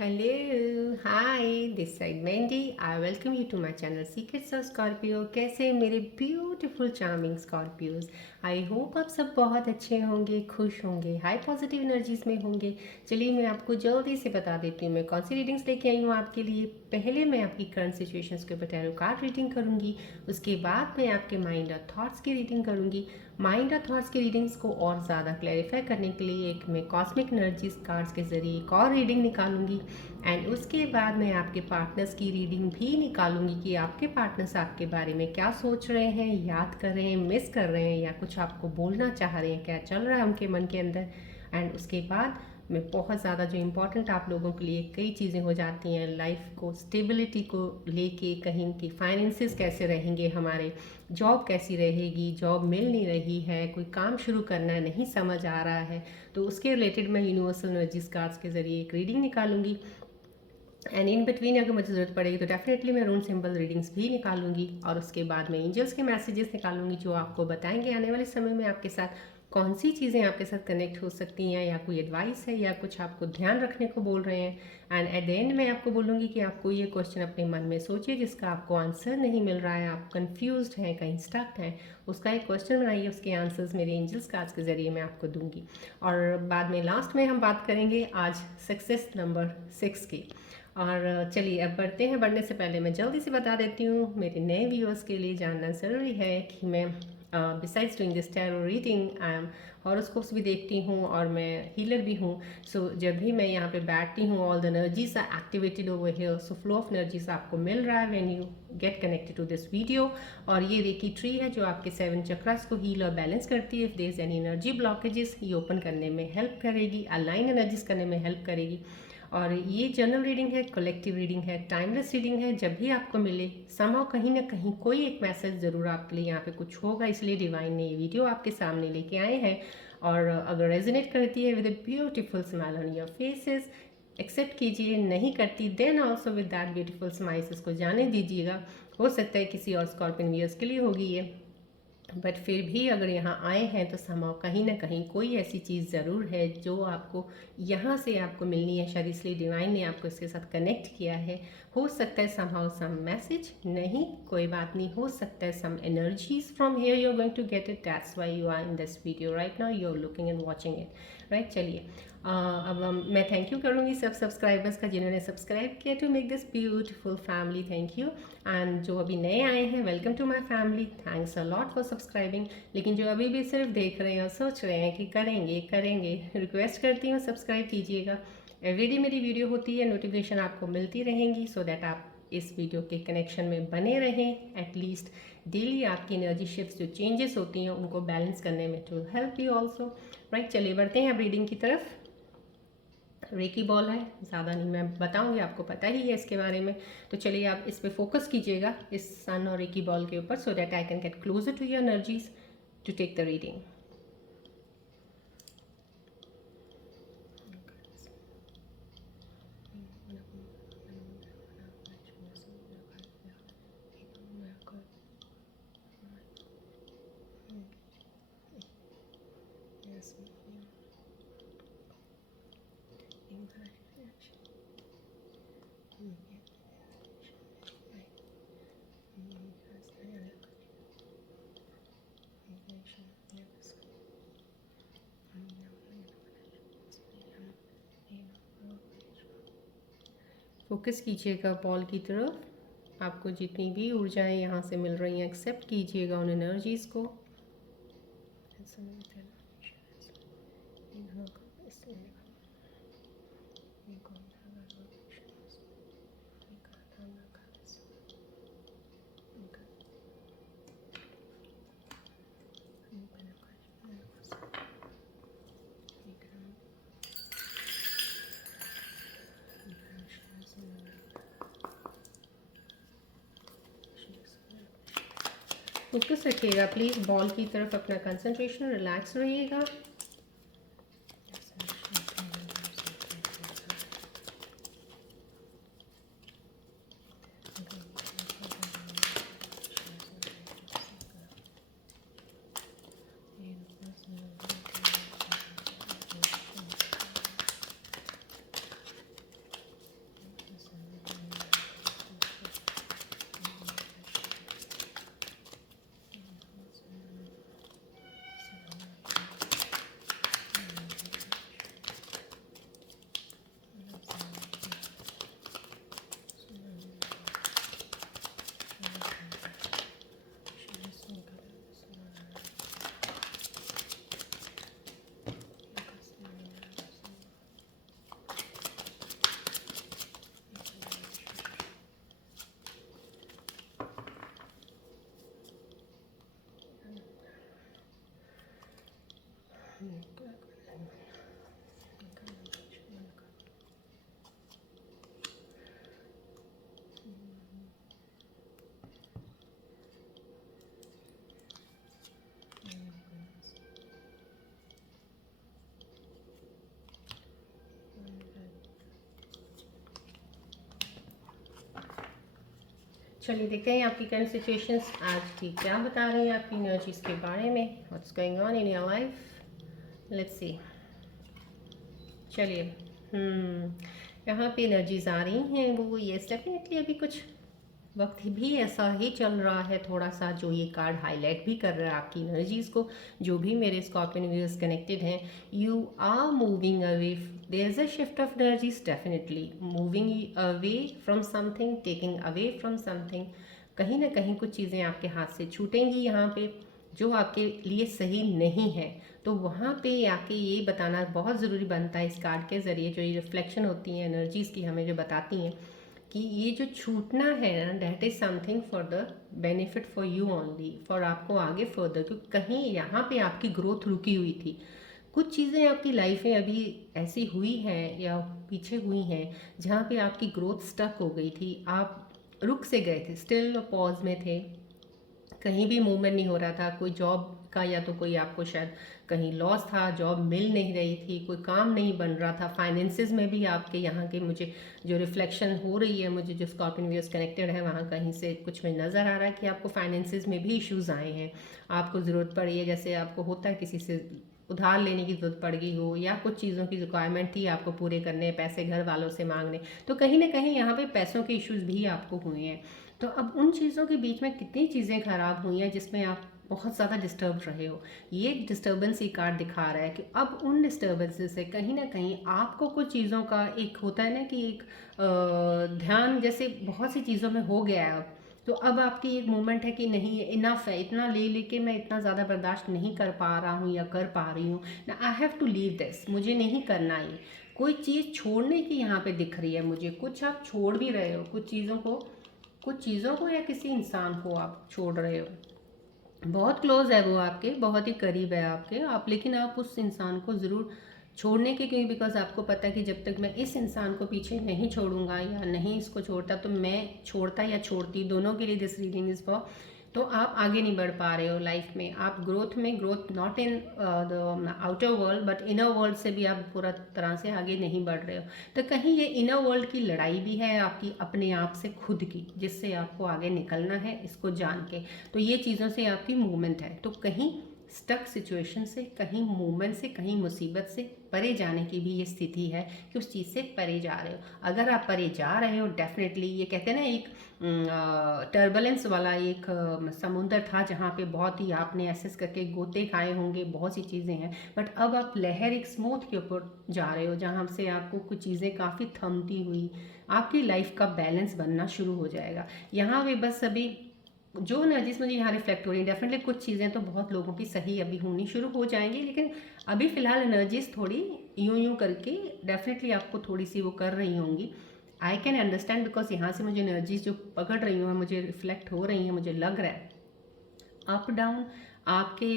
Hello hi this side मेंडी I welcome you to my channel secrets of Scorpio. कैसे हैं मेरे beautiful charming Scorpios. I hope आप सब बहुत अच्छे होंगे, खुश होंगे, हाई पॉजिटिव एनर्जीज में होंगे। चलिए मैं आपको जल्दी से बता देती हूँ मैं कौन सी रीडिंग्स लेके आई हूँ आपके लिए। पहले मैं आपकी करंट सिचुएशंस के ऊपर टैरो कार्ड रीडिंग करूँगी। उसके बाद मैं आपके माइंड और थॉट्स की रीडिंग करूँगी। माइंड और थॉट्स की रीडिंग्स को और ज़्यादा क्लैरिफाई करने के लिए एक मैं कॉस्मिक एनर्जीज कार्ड्स के ज़रिए एक और रीडिंग निकालूंगी। एंड उसके बाद मैं आपके पार्टनर्स की रीडिंग भी निकालूंगी कि आपके पार्टनर्स आपके बारे में क्या सोच रहे हैं, याद कर रहे हैं, मिस कर रहे हैं या कुछ आपको बोलना चाह रहे हैं, क्या चल रहा है उनके मन के अंदर। एंड उसके बाद मैं बहुत ज़्यादा जो इम्पोर्टेंट आप लोगों के लिए कई चीज़ें हो जाती हैं लाइफ को स्टेबिलिटी को लेके, कहीं की फाइनेंसेस कैसे रहेंगे हमारे, जॉब कैसी रहेगी, जॉब मिल नहीं रही है, कोई काम शुरू करना नहीं समझ आ रहा है, तो उसके रिलेटेड मैं यूनिवर्सल एनर्जीज कार्ड्स के ज़रिए एक रीडिंग निकालूंगी। एंड इन बिटवीन अगर मुझे ज़रूरत पड़ेगी तो डेफिनेटली मैं रून सिंबल रीडिंग्स भी निकालूंगी। और उसके बाद मैं एंजल्स के मैसेजेस निकालूंगी जो आपको बताएंगे आने वाले समय में आपके साथ कौन सी चीज़ें आपके साथ कनेक्ट हो सकती हैं, या कोई एडवाइस है या कुछ आपको ध्यान रखने को बोल रहे हैं। एंड एट द एंड मैं आपको बोलूँगी कि आपको ये क्वेश्चन अपने मन में सोचिए जिसका आपको आंसर नहीं मिल रहा है, आप कन्फ्यूज हैं, कहीं स्टक हैं, उसका एक क्वेश्चन बनाइए, उसके आंसर्स मेरे एंजल्स कार्ड्स के ज़रिए मैं आपको दूंगी। और बाद में लास्ट में हम बात करेंगे आज सक्सेस नंबर 6 की। और चलिए अब बढ़ते हैं। बढ़ने से पहले मैं जल्दी से बता देती हूँ मेरे नए व्यूअर्स के लिए जानना ज़रूरी है कि मैं besides doing this tarot reading I am horoscopes भी देखती हूँ और मैं हीलर भी हूँ। सो जब भी मैं यहाँ पे बैठती हूँ all the energies are activated over here, so flow of energies आपको मिल रहा है when you get connected to this video. और ये रेकी ट्री है जो आपके 7 चक्रास को हील और बैलेंस करती है। If there is any energy blockages ये ओपन करने में हेल्प करेगी, अलाइन एनर्जीज करने में हेल्प करेगी। और ये जनरल रीडिंग है, कलेक्टिव रीडिंग है, टाइमलेस रीडिंग है। जब भी आपको मिले समहाउ कहीं ना कहीं कोई एक मैसेज ज़रूर आपके लिए यहाँ पे कुछ होगा, इसलिए डिवाइन ने ये वीडियो आपके सामने लेके आए हैं। और अगर रेजोनेट करती है with a beautiful smile on your faces accept कीजिए, नहीं करती then also with that beautiful smile इसको जाने दीजिएगा। हो सकता है किसी और स्कॉर्पियन व्यूअर्स के लिए होगी ये, बट फिर भी अगर यहाँ आए हैं तो समाव कहीं ना कहीं कोई ऐसी चीज़ ज़रूर है जो आपको यहाँ से आपको मिलनी है, शायद इसलिए डिवाइन ने आपको इसके साथ कनेक्ट किया है। हो सकता है समहाउ सम मैसेज, नहीं कोई बात नहीं, हो सकता है some energies from here you are going to get it, that's why you are in this video right now, you are looking and watching it right. चलिए अब मैं थैंक यू करूँगी सब सब्सक्राइबर्स का जिन्होंने सब्सक्राइब किया to make this beautiful family, thank you. And जो अभी नए आए हैं welcome to my family, thanks a lot for subscribing. लेकिन जो अभी भी सिर्फ देख रहे हैं और सोच रहे हैं कि करेंगे करेंगे, रिक्वेस्ट करती हूँ सब्सक्राइब कीजिएगा। एवरीडे मेरी वीडियो होती है, नोटिफिकेशन आपको मिलती रहेंगी, सो दैट आप इस वीडियो के कनेक्शन में बने रहें। एटलीस्ट डेली आपकी एनर्जी शिफ्ट्स जो चेंजेस होती हैं उनको बैलेंस करने में to help you also right. चलिए बढ़ते हैं अब रीडिंग की तरफ। रेकी बॉल है, ज़्यादा नहीं मैं बताऊंगी, आपको पता ही है इसके बारे में। तो चलिए आप इस पे फोकस कीजिएगा, इस सन और रेकी बॉल के ऊपर, so that I can get closer to your energies to take the reading. Focus कीजिएगा बॉल की तरफ, आपको जितनी भी ऊर्जाएं यहाँ से मिल रही हैं एक्सेप्ट कीजिएगा उन एनर्जीज को। फोकस रखिएगा प्लीज़ बॉल की तरफ, अपना कंसंट्रेशन, रिलैक्स रहिएगा। चलिए देखते हैं आपकी करंट सिचुएशंस आज की क्या बता रही हैं आपकी एनर्जीज के बारे में। What's going on in your life, let's see. चलिए यहाँ पे एनर्जीज आ रही हैं वो यस डेफिनेटली अभी कुछ वक्त भी ऐसा ही चल रहा है थोड़ा सा, जो ये कार्ड हाईलाइट भी कर रहा है आपकी एनर्जीज़ को। जो भी मेरे स्कॉर्पियन व्यूअर्स कनेक्टेड हैं, you are moving away, there is a shift of energies definitely, moving away from something, taking away from something. कहीं ना कहीं कुछ चीज़ें आपके हाथ से छूटेंगी यहाँ पे जो आपके लिए सही नहीं है। तो वहाँ पे आके ये बताना बहुत ज़रूरी बनता है इस कार्ड के ज़रिए, जो ये रिफ्लेक्शन होती हैं एनर्जीज़ की हमें जो बताती हैं कि ये जो छूटना है ना, that is something for the benefit for you only, for आपको आगे फर्दर, क्योंकि कहीं यहाँ पे आपकी ग्रोथ रुकी हुई थी। कुछ चीज़ें आपकी लाइफ में अभी ऐसी हुई हैं या पीछे हुई हैं जहाँ पे आपकी ग्रोथ स्टक हो गई थी, आप रुक से गए थे, स्टिल पॉज में थे, कहीं भी मूवमेंट नहीं हो रहा था। कोई जॉब का या तो कोई आपको शायद कहीं लॉस था, जॉब मिल नहीं रही थी, कोई काम नहीं बन रहा था, फाइनेंसिस में भी आपके यहाँ के मुझे जो रिफ्लेक्शन हो रही है, मुझे जो स्कॉर्पियन व्यूअर्स कनेक्टेड है वहाँ कहीं से कुछ में नज़र आ रहा है कि आपको फाइनेंसिस में भी इश्यूज़ आए हैं, आपको ज़रूरत पड़ी है, जैसे आपको होता है किसी से उधार लेने की ज़रूरत पड़ गई हो, या कुछ चीज़ों की रिक्वायरमेंट थी आपको पूरे करने, पैसे घर वालों से मांगने, तो कहीं ना कहीं यहाँ पे पैसों के इश्यूज़ भी आपको हुए हैं। तो अब उन चीज़ों के बीच में कितनी चीज़ें खराब हुई हैं जिसमें आप बहुत ज़्यादा डिस्टर्ब रहे हो, ये डिस्टर्बेंस ही कार्ड दिखा रहा है कि अब उन डिस्टर्बेंसेस से कहीं ना कहीं आपको कुछ चीज़ों का एक होता है ना कि एक ध्यान जैसे बहुत सी चीज़ों में हो गया है अब। तो अब आपकी एक मोमेंट है कि नहीं ये इनफ है, इतना ले लेके मैं इतना ज़्यादा बर्दाश्त नहीं कर पा रहा हूँ या कर पा रही हूँ ना, I have to leave this, मुझे नहीं करना ये। कोई चीज़ छोड़ने की यहाँ पे दिख रही है मुझे, कुछ आप छोड़ भी रहे हो, कुछ चीज़ों को या किसी इंसान को आप छोड़ रहे हो। बहुत क्लोज है वो आपके, बहुत ही करीब है आपके आप, लेकिन आप उस इंसान को ज़रूर छोड़ने के, क्योंकि बिकॉज आपको पता है कि जब तक मैं इस इंसान को पीछे नहीं छोड़ूंगा या नहीं इसको छोड़ता, तो मैं छोड़ता या छोड़ती दोनों के लिए दिस रीडिंग इज फॉर। तो आप आगे नहीं बढ़ पा रहे हो लाइफ में, आप ग्रोथ में, growth not in the outer world but inner world से भी आप पूरा तरह से आगे नहीं बढ़ रहे हो। तो कहीं ये इनर वर्ल्ड की लड़ाई भी है आपकी अपने आप से खुद की, जिससे आपको आगे निकलना है इसको जान के। तो ये चीज़ों से आपकी मूवमेंट है, तो कहीं स्टक सिचुएशन से, कहीं मूवमेंट से, कहीं मुसीबत से परे जाने की भी ये स्थिति है कि उस चीज़ से परे जा रहे हो। अगर आप परे जा रहे हो डेफिनेटली, ये कहते हैं ना एक टर्बुलेंस वाला एक समुंदर था जहाँ पे बहुत ही आपने एसेस करके गोते खाए होंगे, बहुत सी चीज़ें हैं, बट अब आप लहर एक स्मूथ के ऊपर जा रहे हो जहाँ से आपको कुछ चीज़ें काफ़ी थमती हुई आपकी लाइफ का बैलेंस बनना शुरू हो जाएगा। यहाँ पे बस अभी जो एनर्जीज मुझे यहाँ रिफ्लेक्ट हो रही है, डेफिनेटली कुछ चीज़ें तो बहुत लोगों की सही अभी होनी शुरू हो जाएंगी, लेकिन अभी फ़िलहाल एनर्जीज थोड़ी यूं करके डेफिनेटली आपको थोड़ी सी वो कर रही होंगी। आई कैन अंडरस्टैंड, बिकॉज यहाँ से मुझे एनर्जीज जो पकड़ रही हूँ, मुझे रिफ्लेक्ट हो रही हैं, मुझे लग रहा है अप डाउन आपके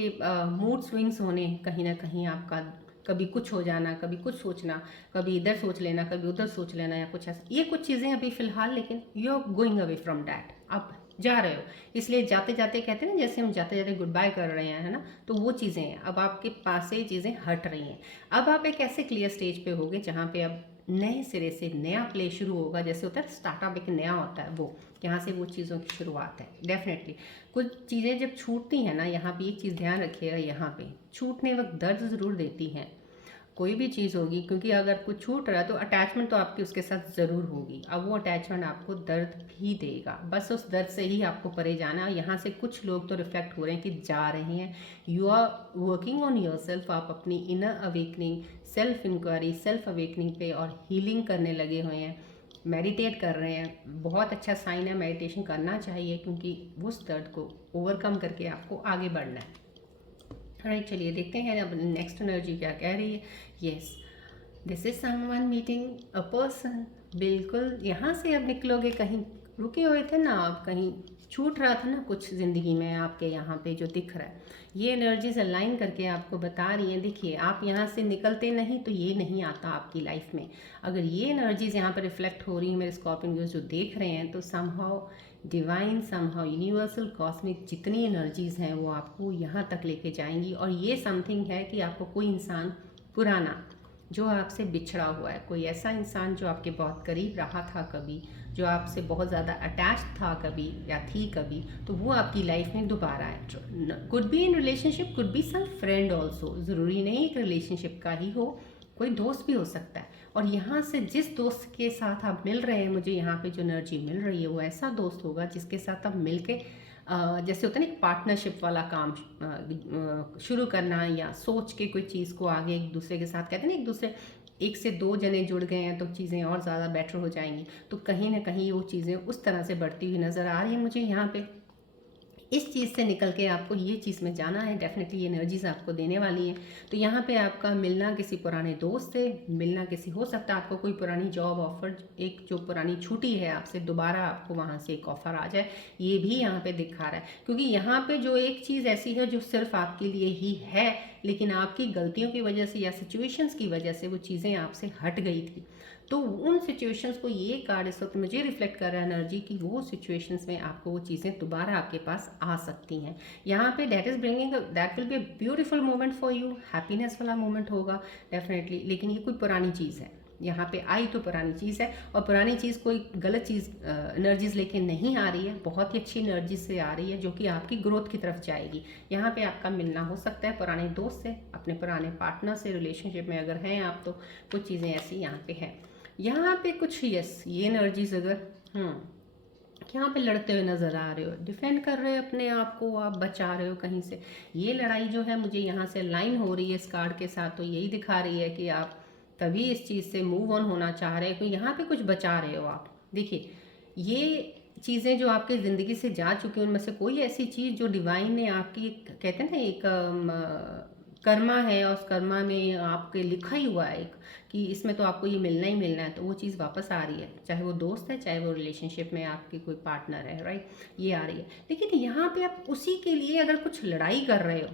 मूड स्विंग्स होने, कहीं ना कहीं आपका कभी कुछ हो जाना, कभी कुछ सोचना, कभी इधर सोच लेना, कभी उधर सोच लेना, या कुछ ऐसा, ये कुछ चीज़ें अभी फ़िलहाल, लेकिन you are going away from that, आप जा रहे हो। इसलिए जाते जाते कहते हैं ना, जैसे हम जाते जाते गुड बाय कर रहे हैं, है ना, तो वो चीज़ें हैं अब आपके पास से, ये चीज़ें हट रही हैं। अब आप एक ऐसे क्लियर स्टेज पे होगे जहाँ पे अब नए सिरे से नया प्ले शुरू होगा, जैसे होता है स्टार्टअप एक नया होता है, वो यहाँ से वो चीज़ों की शुरुआत है। डेफिनेटली कुछ चीज़ें जब छूटती हैं ना, यहाँ पे एक चीज़ ध्यान रखिएगा, यहाँ पे छूटने वक्त दर्द ज़रूर देती हैं कोई भी चीज़ होगी, क्योंकि अगर कुछ छूट रहा है तो अटैचमेंट तो आपकी उसके साथ ज़रूर होगी। अब वो अटैचमेंट आपको दर्द भी देगा, बस उस दर्द से ही आपको परे जाना है। यहाँ से कुछ लोग तो रिफ्लेक्ट हो रहे हैं कि जा रहे हैं, you are working on your self, आप अपनी inner awakening, self inquiry, self awakening पे और हीलिंग करने लगे हुए हैं, मेडिटेट कर रहे हैं। बहुत अच्छा साइन है, मेडिटेशन करना चाहिए, क्योंकि उस दर्द को ओवरकम करके आपको आगे बढ़ना है। राइट, चलिए देखते हैं अब नेक्स्ट एनर्जी क्या कह रही है। Yes, this is someone meeting a person. बिल्कुल यहाँ से अब निकलोगे, कहीं रुके हुए थे ना आप, कहीं छूट रहा था ना कुछ ज़िंदगी में आपके, यहाँ पे जो दिख रहा है ये एनर्जीज अलाइन करके आपको बता रही हैं। देखिए, आप यहाँ से निकलते नहीं तो ये नहीं आता आपकी लाइफ में। अगर ये एनर्जीज यहाँ पर रिफ्लेक्ट हो रही है मेरे स्कॉर्पियन व्यूअर्स जो देख रहे हैं, तो somehow divine, somehow universal, cosmic जितनी एनर्जीज हैं वो आपको यहाँ तक लेके जाएंगी। और ये समथिंग है कि आपको कोई इंसान पुराना जो आपसे बिछड़ा हुआ है, कोई ऐसा इंसान जो आपके बहुत करीब रहा था कभी, जो आपसे बहुत ज़्यादा अटैच था कभी या थी कभी, तो वो आपकी लाइफ में दोबारा है। Could be in relationship, could be some friend also, ज़रूरी नहीं एक रिलेशनशिप का ही हो, कोई दोस्त भी हो सकता है। और यहाँ से जिस दोस्त के साथ आप मिल रहे हैं, मुझे यहाँ पे जो एनर्जी मिल रही है वो ऐसा दोस्त होगा जिसके साथ आप मिल के जैसे होता है ना एक पार्टनरशिप वाला काम शुरू करना, या सोच के कोई चीज़ को आगे एक दूसरे के साथ, कहते हैं ना एक दूसरे, एक से दो जने जुड़ गए हैं तो चीज़ें और ज़्यादा बेटर हो जाएंगी। तो कहीं ना कहीं वो चीज़ें उस तरह से बढ़ती हुई नज़र आ रही है मुझे यहाँ पे। इस चीज़ से निकल के आपको ये चीज़ में जाना है, डेफिनेटली ये एनर्जीज आपको देने वाली हैं। तो यहाँ पे आपका मिलना किसी पुराने दोस्त से, मिलना किसी, हो सकता है आपको कोई पुरानी जॉब ऑफर, एक जो पुरानी छुट्टी है आपसे, दोबारा आपको वहाँ से एक ऑफर आ जाए, ये भी यहाँ पे दिखा रहा है। क्योंकि यहाँ पे जो एक चीज़ ऐसी है जो सिर्फ आपके लिए ही है, लेकिन आपकी गलतियों की वजह से या सिचुएशंस की वजह से वो चीज़ें आपसे हट गई थी। तो उन सिचुएशंस को ये कार्ड इस वक्त मुझे रिफ्लेक्ट कर रहा है एनर्जी की, वो सिचुएशंस में आपको वो चीज़ें दोबारा आपके पास आ सकती हैं। यहाँ पे that is bringing, that will be a beautiful moment for you, happiness वाला मोमेंट होगा डेफिनेटली। लेकिन ये कोई पुरानी चीज़ है, यहाँ पे आई तो पुरानी चीज़ है, और पुरानी चीज़ कोई गलत चीज़ एनर्जीज लेके नहीं आ रही है, बहुत ही अच्छी एनर्जी से आ रही है जो कि आपकी ग्रोथ की तरफ जाएगी। यहाँ पे आपका मिलना हो सकता है पुराने दोस्त से, अपने पुराने पार्टनर से, रिलेशनशिप में अगर हैं आप तो कुछ चीज़ें ऐसी यहाँ पे हैं। यहाँ पे कुछ यस, ये एनर्जीज अगर यहाँ पे लड़ते हुए नज़र आ रहे हो, डिफेंड कर रहे हो अपने आप को, आप बचा रहे हो कहीं से, ये लड़ाई जो है मुझे यहाँ से लाइन हो रही है इस कार्ड के साथ, तो यही दिखा रही है कि आप तभी इस चीज़ से मूव ऑन होना चाह रहे हो, क्योंकि यहाँ पे कुछ बचा रहे हो आप। देखिए ये चीज़ें जो आपकी ज़िंदगी से जा चुकी हैं, उनमें से कोई ऐसी चीज़ जो डिवाइन ने आपकी, कहते हैं ना एक कर्मा है, और उस कर्मा में आपके लिखा ही हुआ है एक कि इसमें तो आपको ये मिलना ही मिलना है, तो वो चीज़ वापस आ रही है, चाहे वो दोस्त है, चाहे वो रिलेशनशिप में आपकी कोई पार्टनर है, राइट, ये आ रही है। लेकिन यहाँ पे आप उसी के लिए अगर कुछ लड़ाई कर रहे हो,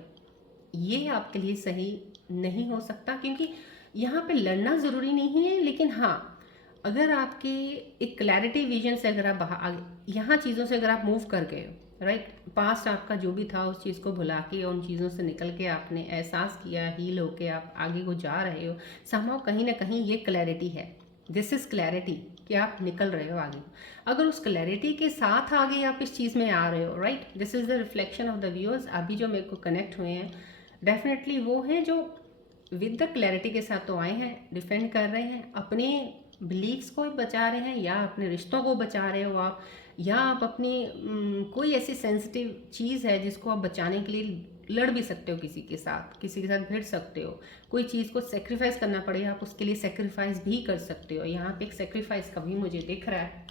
ये आपके लिए सही नहीं हो सकता, क्योंकि यहाँ पे लड़ना ज़रूरी नहीं है, लेकिन हाँ, अगर आपके एक क्लैरिटी विजन से अगर आप यहाँ चीज़ों से अगर आप मूव कर गए हो, राइट, पास्ट आपका जो भी था उस चीज़ को भुला के, उन चीज़ों से निकल के आपने एहसास किया, हील होके आप आगे को जा रहे हो, समहाउ कहीं ना कहीं ये क्लैरिटी है, दिस इज़ क्लैरिटी कि आप निकल रहे हो आगे। अगर उस क्लैरिटी के साथ आगे आप इस चीज़ में आ रहे हो, right, this is the reflection of the viewers अभी जो मेरे को कनेक्ट हुए हैं, डेफिनेटली वो हैं जो विद द क्लैरिटी के साथ तो आए हैं, डिफेंड कर रहे हैं, अपने बिलीव्स को बचा रहे हैं, या अपने रिश्तों को बचा रहे हो आप, या आप अपनी कोई ऐसी सेंसिटिव चीज़ है जिसको आप बचाने के लिए लड़ भी सकते हो, किसी के साथ भिड़ सकते हो, कोई चीज़ को सेक्रीफाइस करना पड़े आप उसके लिए सेक्रीफाइस भी कर सकते हो। यहाँ पे एक सेक्रीफाइस का भी मुझे दिख रहा है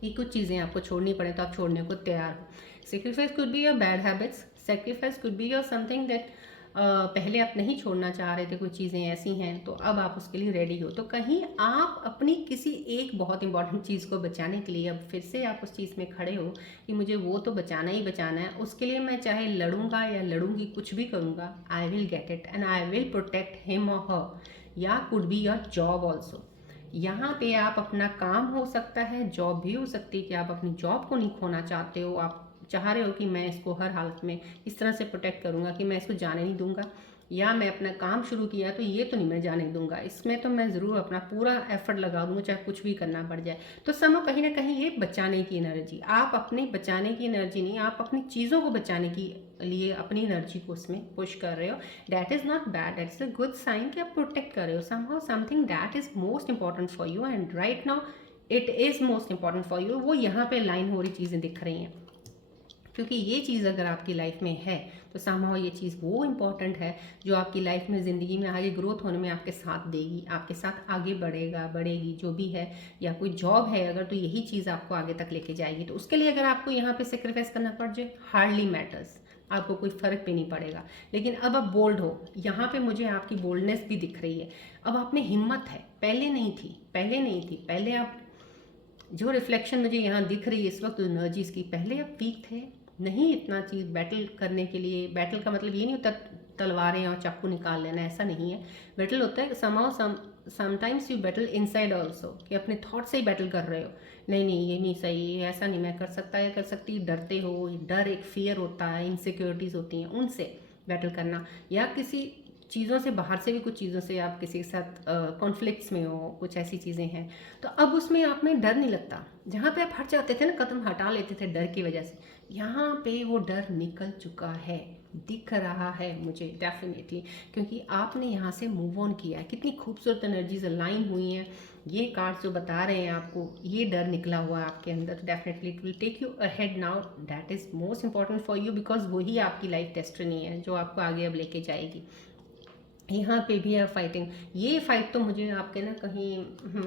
कि कुछ चीज़ें आपको छोड़नी पड़े तो आप छोड़ने को तैयार हो। Sacrifice could be your bad habits, sacrifice could be your something that पहले आप नहीं छोड़ना चाह रहे थे, कुछ चीज़ें ऐसी हैं तो अब आप उसके लिए रेडी हो। तो कहीं आप अपनी किसी एक बहुत इंपॉर्टेंट चीज़ को बचाने के लिए अब फिर से आप उस चीज़ में खड़े हो कि मुझे वो तो बचाना ही बचाना है, उसके लिए मैं चाहे लड़ूंगा या लड़ूंगी, कुछ भी करूंगा, I will get it and I will protect him और हर। या could be your job also, यहाँ पे आप अपना काम हो सकता है, जॉब भी हो सकती है कि आप अपनी जॉब को नहीं खोना चाहते हो, आप चाह रहे हो कि मैं इसको हर हालत में इस तरह से प्रोटेक्ट करूँगा कि मैं इसको जाने नहीं दूंगा, या मैं अपना काम शुरू किया तो ये तो नहीं मैं जाने दूंगा, इसमें तो मैं ज़रूर अपना पूरा एफर्ट लगा दूंगा चाहे कुछ भी करना पड़ जाए। तो समय कहीं ना कहीं ये बचाने की एनर्जी, आप अपने बचाने की एनर्जी नहीं, आप अपनी चीज़ों को बचाने की लिए अपनी एनर्जी को उसमें पुश कर रहे हो। That is not bad, that is a good sign कि आप प्रोटेक्ट कर रहे हो somehow something that is most important for you, and right now it is most important for you. वो यहाँ पे लाइन हो रही चीज़ें दिख रही हैं, क्योंकि ये चीज़ अगर आपकी लाइफ में है तो समहाउ ये चीज़ वो इम्पॉर्टेंट है जो आपकी लाइफ में, ज़िंदगी में आगे ग्रोथ होने में आपके साथ देगी, आपके साथ आगे बढ़ेगी जो भी है, या कोई जॉब है अगर तो यही चीज़ आपको आगे तक लेके जाएगी। तो उसके लिए अगर आपको यहाँ पे सेक्रीफाइस करना पड़ जाए, हार्डली मैटर्स, आपको कोई फ़र्क भी नहीं पड़ेगा। लेकिन अब आप बोल्ड हो, यहाँ पे मुझे आपकी बोल्डनेस भी दिख रही है, अब आप में हिम्मत है, पहले नहीं थी, पहले आप जो रिफ्लेक्शन मुझे यहाँ दिख रही है इस वक्त एनर्जीज की, पहले आप वीक थे, नहीं इतना चीज़ बैटल करने के लिए। बैटल का मतलब ये नहीं होता तलवारें और चाकू निकाल लेना, ऐसा नहीं है। बैटल होता है somehow sometimes you battle inside also, कि अपने थॉट से ही बैटल कर रहे हो, नहीं ये नहीं सही, ऐसा नहीं मैं कर सकता या कर सकती, डरते हो, डर एक फियर होता है, इनसिक्योरिटीज़ होती हैं, उनसे बैटल करना, या किसी चीज़ों से, बाहर से भी कुछ चीज़ों से आप किसी के साथ कॉन्फ्लिक्ट्स में हो, कुछ ऐसी चीज़ें हैं, तो अब उसमें आप में डर नहीं लगता। जहाँ पे आप हट जाते थे ना, कदम हटा लेते थे डर की वजह से, यहाँ पे वो डर निकल चुका है, दिख रहा है मुझे डेफिनेटली, क्योंकि आपने यहाँ से मूव ऑन किया है। कितनी खूबसूरत एनर्जीज अलाइन हुई हैं, ये कार्ड जो बता रहे हैं आपको, ये डर निकला हुआ है आपके अंदर, तो definitely it will take you ahead now. That is most important for you, because वही आपकी लाइफ डेस्टिनी है जो आपको आगे अब लेके जाएगी। यहाँ पे भी है फाइटिंग। ये फाइट तो मुझे आपके ना कहीं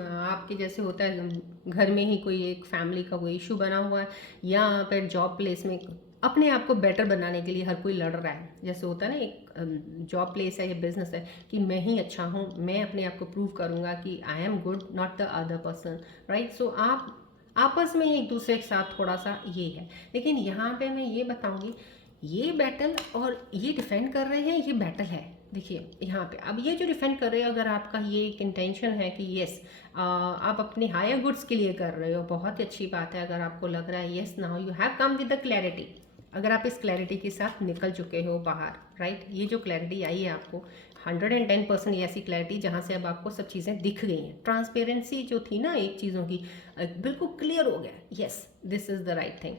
आपके जैसे होता है, घर में ही कोई एक फैमिली का कोई इशू बना हुआ है, या पे जॉब प्लेस में अपने आप को बेटर बनाने के लिए हर कोई लड़ रहा है। जैसे होता है ना, एक जॉब प्लेस है या बिजनेस है कि मैं ही अच्छा हूँ, मैं अपने आप को प्रूव करूँगा कि I am good, not the other person, right. So आप आपस में एक दूसरे के साथ थोड़ा सा ये है। लेकिन यहाँ पे मैं ये बताऊँगी, ये बैटल और ये डिफेंड कर रहे हैं, ये बैटल है। देखिए यहाँ पे अब ये जो डिफेंड कर रहे हो, अगर आपका ये एक इंटेंशन है कि यस आप अपने हायर गुड्स के लिए कर रहे हो, बहुत ही अच्छी बात है। अगर आपको लग रहा है yes now you have come with the clarity, अगर आप इस क्लैरिटी के साथ निकल चुके हो बाहर, राइट, ये जो क्लैरिटी आई है आपको 110% ऐसी क्लैरिटी जहाँ से अब आपको सब चीज़ें दिख गई हैं। ट्रांसपेरेंसी जो थी ना एक चीज़ों की, बिल्कुल क्लियर हो गया, yes this is the right thing,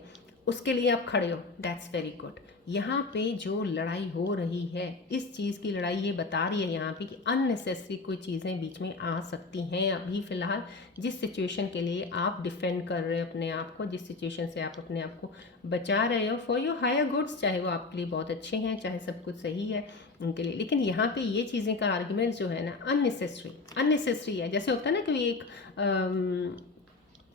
उसके लिए आप खड़े हो, दैट्स वेरी गुड। यहाँ पे जो लड़ाई हो रही है, इस चीज़ की लड़ाई ये बता रही है यहाँ पे कि अननेसेसरी कोई चीज़ें बीच में आ सकती हैं अभी फ़िलहाल। जिस सिचुएशन के लिए आप डिफेंड कर रहे हो अपने आप को, जिस सिचुएशन से आप अपने आप को बचा रहे हो फॉर योर हायर गुड्स, चाहे वो आपके लिए बहुत अच्छे हैं, चाहे सब कुछ सही है उनके लिए, लेकिन यहाँ पे ये चीज़ें का आर्ग्यूमेंट जो है ना, अननेसेसरी है। जैसे होता है ना कि एक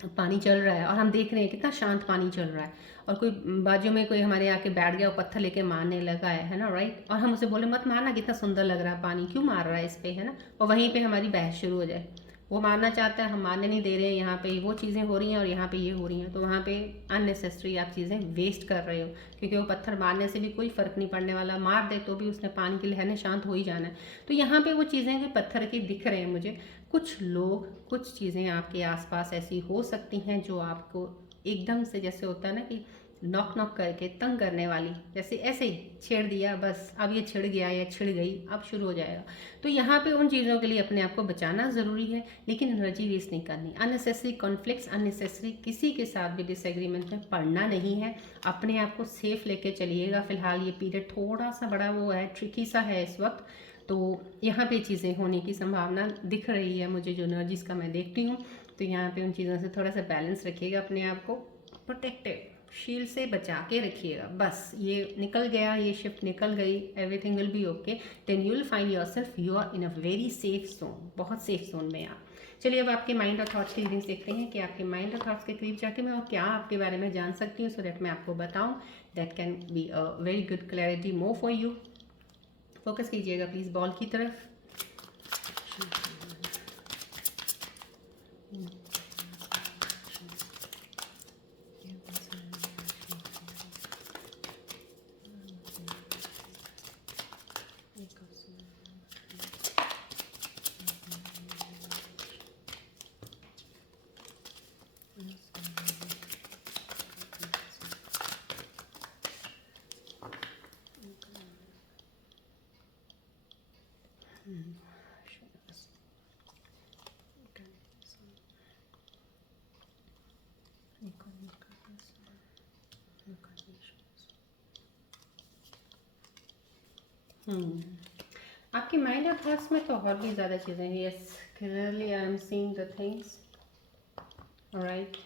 पानी चल रहा है और हम देख रहे हैं कितना शांत पानी चल रहा है, और कोई बाजू में कोई हमारे आके बैठ गया और पत्थर लेके मारने लगा है ना, राइट, और हम उसे बोले मत मारना, कितना सुंदर लग रहा है पानी, क्यों मार रहा है इस पे, है ना, और वहीं पे हमारी बहस शुरू हो जाए। वो मारना चाहता है, हम मारने नहीं दे रहे हैं, यहाँ पे वो चीज़ें हो रही हैं और यहाँ पे ये हो रही हैं, तो वहाँ पे अननेसेसरी आप चीज़ें वेस्ट कर रहे हो, क्योंकि वो पत्थर मारने से भी कोई फ़र्क नहीं पड़ने वाला, मार दे तो भी उसने पानी की लहर ने शांत हो ही जाना है। तो यहाँ पे वो चीज़ें जो पत्थर की दिख रहे हैं मुझे, कुछ लोग, कुछ चीज़ें आपके आसपास ऐसी हो सकती हैं जो आपको एकदम से, जैसे होता है ना कि नॉक नॉक करके तंग करने वाली, जैसे ऐसे ही छेड़ दिया बस, अब ये छिड़ गया या छिड़ गई, अब शुरू हो जाएगा। तो यहाँ पे उन चीज़ों के लिए अपने आप को बचाना ज़रूरी है, लेकिन एनर्जी वेस्ट नहीं करनी। अननेसेसरी कॉन्फ्लिक्ट्स, अननेसेसरी किसी के साथ भी डिसएग्रीमेंट में पड़ना नहीं है। अपने आप को सेफ लेके चलिएगा। फिलहाल ये पीरियड थोड़ा सा बड़ा वो है, ट्रिकी सा है इस वक्त, तो यहाँ पे चीज़ें होने की संभावना दिख रही है मुझे, जो एनर्जीज़ का मैं देखती हूँ। तो यहाँ पे उन चीज़ों से थोड़ा सा बैलेंस रखिएगा, अपने आप को प्रोटेक्टेड शील्ड से बचा के रखिएगा। बस ये निकल गया, ये शिफ्ट निकल गई, everything will be okay, then you will find yourself you are in a very safe zone, बहुत सेफ जोन में आप। चलिए अब आपके माइंड और थॉट्स की रीडिंग्स देखते हैं कि आपके माइंड और थॉट्स के करीब जाके मैं और क्या आपके बारे में जान सकती हूँ, सो दैट मैं आपको बताऊँ, that can be a very good clarity more for you. Focus कीजिएगा प्लीज़ बॉल की तरफ। आपके माइंड और थॉट्स में तो और भी ज़्यादा चीज़ें हैं। Yes, clearly I am seeing the things, right.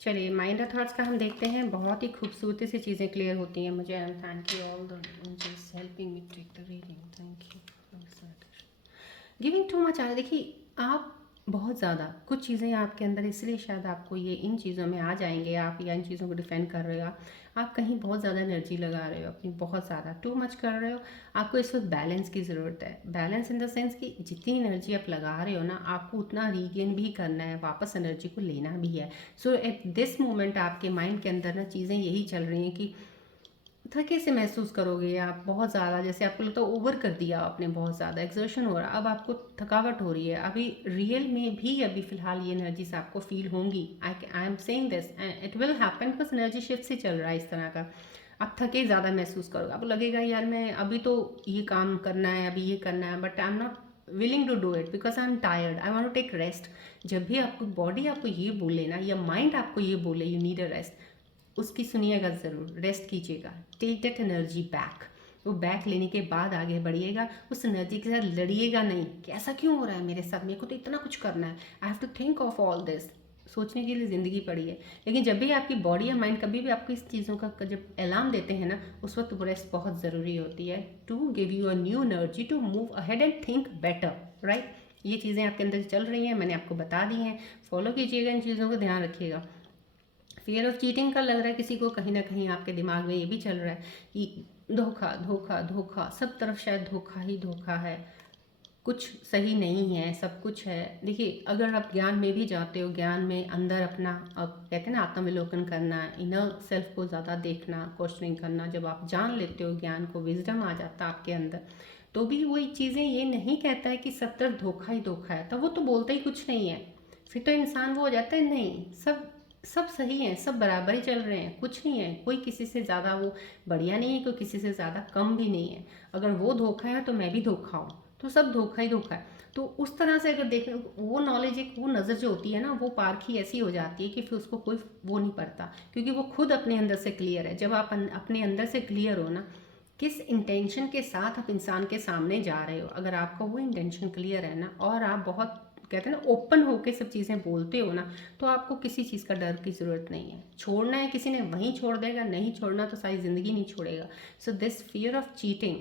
चलिए माइंड और थॉट्स का हम देखते हैं। बहुत ही खूबसूरती से चीज़ें क्लियर होती हैं मुझे। And thank you all the angels helping me take the reading, thank you. Giving too much. देखिए आप बहुत ज़्यादा कुछ चीज़ें आपके अंदर, इसलिए शायद आपको ये इन चीज़ों में आ जाएंगे आप, या इन चीज़ों को डिफेंड कर रहे हो आप कहीं बहुत ज़्यादा एनर्जी लगा रहे हो अपनी, बहुत ज़्यादा टू मच कर रहे हो। आपको इस वक्त बैलेंस की ज़रूरत है। बैलेंस इन द सेंस कि जितनी एनर्जी आप लगा रहे हो ना, आपको उतना रीगेन भी करना है, वापस एनर्जी को लेना भी है। सो एट दिस मोमेंट आपके माइंड के अंदर ना चीज़ें यही चल रही हैं कि थके से महसूस करोगे आप बहुत ज़्यादा, जैसे आपको लगता है ओवर कर दिया आपने, बहुत ज़्यादा एक्सर्शन हो रहा है, अब आपको थकावट हो रही है। अभी रियल में भी अभी फ़िलहाल ये एनर्जीज आपको फील होंगी। I am saying this, it will happen because energy shift से चल रहा है इस तरह का। आप थके ज़्यादा महसूस करोगे, आपको लगेगा यार मैं अभी तो ये काम करना है, अभी ये करना है, but I am not willing to do it because I am tired, I want to take rest. जब भी आपको बॉडी आपको ये बोले ना, या माइंड आपको ये बोले यू नीड अ रेस्ट, उसकी सुनिएगा ज़रूर, रेस्ट कीजिएगा, टेक दैट एनर्जी बैक। वो बैक लेने के बाद आगे बढ़िएगा, उस एनर्जी के साथ लड़िएगा नहीं कि ऐसा क्यों हो रहा है मेरे साथ, मेरे को तो इतना कुछ करना है, I have to think of all this. सोचने के लिए ज़िंदगी पड़ी है, लेकिन जब भी आपकी बॉडी या माइंड कभी भी आपको इस चीज़ों का जब अलार्म देते हैं ना, उस वक्त रेस्ट बहुत ज़रूरी होती है to give you a new energy to move ahead and think better, right. ये चीज़ें आपके अंदर चल रही हैं, मैंने आपको बता दी हैं, फॉलो कीजिएगा, इन चीज़ों को ध्यान रखिएगा। फियर ऑफ चीटिंग का लग रहा है किसी को, कहीं ना कहीं आपके दिमाग में ये भी चल रहा है कि धोखा धोखा धोखा, सब तरफ शायद धोखा ही धोखा है, कुछ सही नहीं है, सब कुछ है। देखिए, अगर आप ज्ञान में भी जाते हो, ज्ञान में अंदर अपना, अब कहते हैं ना आत्मविलोकन करना, इनर सेल्फ को ज़्यादा देखना, क्वेश्चनिंग करना, जब आप जान लेते हो ज्ञान को, विजडम आ जाता है आपके अंदर, तो भी वही चीज़ें ये नहीं कहता है कि सब तरफ धोखा ही धोखा है, तब वो तो बोलता ही कुछ नहीं है। फिर तो इंसान वो हो जाता है, नहीं सब सब सही है, सब बराबर ही चल रहे हैं, कुछ नहीं है, कोई किसी से ज़्यादा वो बढ़िया नहीं है, कोई किसी से ज़्यादा कम भी नहीं है। अगर वो धोखा है तो मैं भी धोखा हूँ, तो सब धोखा ही धोखा है। तो उस तरह से अगर देखें, वो नॉलेज, एक वो नज़र जो होती है ना, वो पारखी ऐसी हो जाती है कि फिर उसको कोई वो नहीं पड़ता, क्योंकि वो खुद अपने अंदर से क्लियर है। जब आप अपने अंदर से क्लियर हो ना, किस इंटेंशन के साथ आप इंसान के सामने जा रहे हो, अगर आपका वो इंटेंशन क्लियर है ना, और आप बहुत कहते हैं ना ओपन होके सब चीज़ें बोलते हो ना, तो आपको किसी चीज़ का डर की ज़रूरत नहीं है। छोड़ना है किसी ने वहीं छोड़ देगा, नहीं छोड़ना तो सारी ज़िंदगी नहीं छोड़ेगा। So this fear of cheating,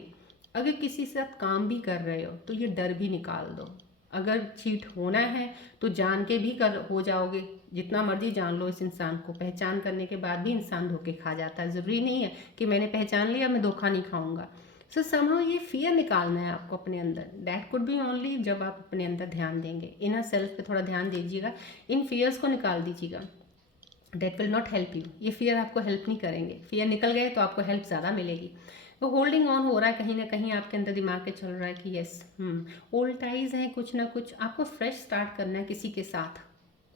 अगर किसी के साथ काम भी कर रहे हो तो ये डर भी निकाल दो। अगर चीट होना है तो जान के भी कर हो जाओगे, जितना मर्जी जान लो इस इंसान को, पहचान करने के बाद भी इंसान धोखे खा जाता है। ज़रूरी नहीं है कि मैंने पहचान लिया मैं धोखा नहीं खाऊंगा। सो समहाउ ये फियर निकालना है आपको अपने अंदर, दैट कुड बी ओनली जब आप अपने अंदर ध्यान देंगे, इनर सेल्फ पे थोड़ा ध्यान दीजिएगा, इन फियर्स को निकाल दीजिएगा। That will not help you, ये फियर आपको हेल्प नहीं करेंगे। फियर निकल गए तो आपको हेल्प ज़्यादा मिलेगी। वो होल्डिंग ऑन हो रहा है कहीं ना कहीं आपके अंदर, दिमाग के चल रहा है कि यस ओल्ड टाइज हैं, कुछ ना कुछ आपको फ्रेश स्टार्ट करना है किसी के साथ।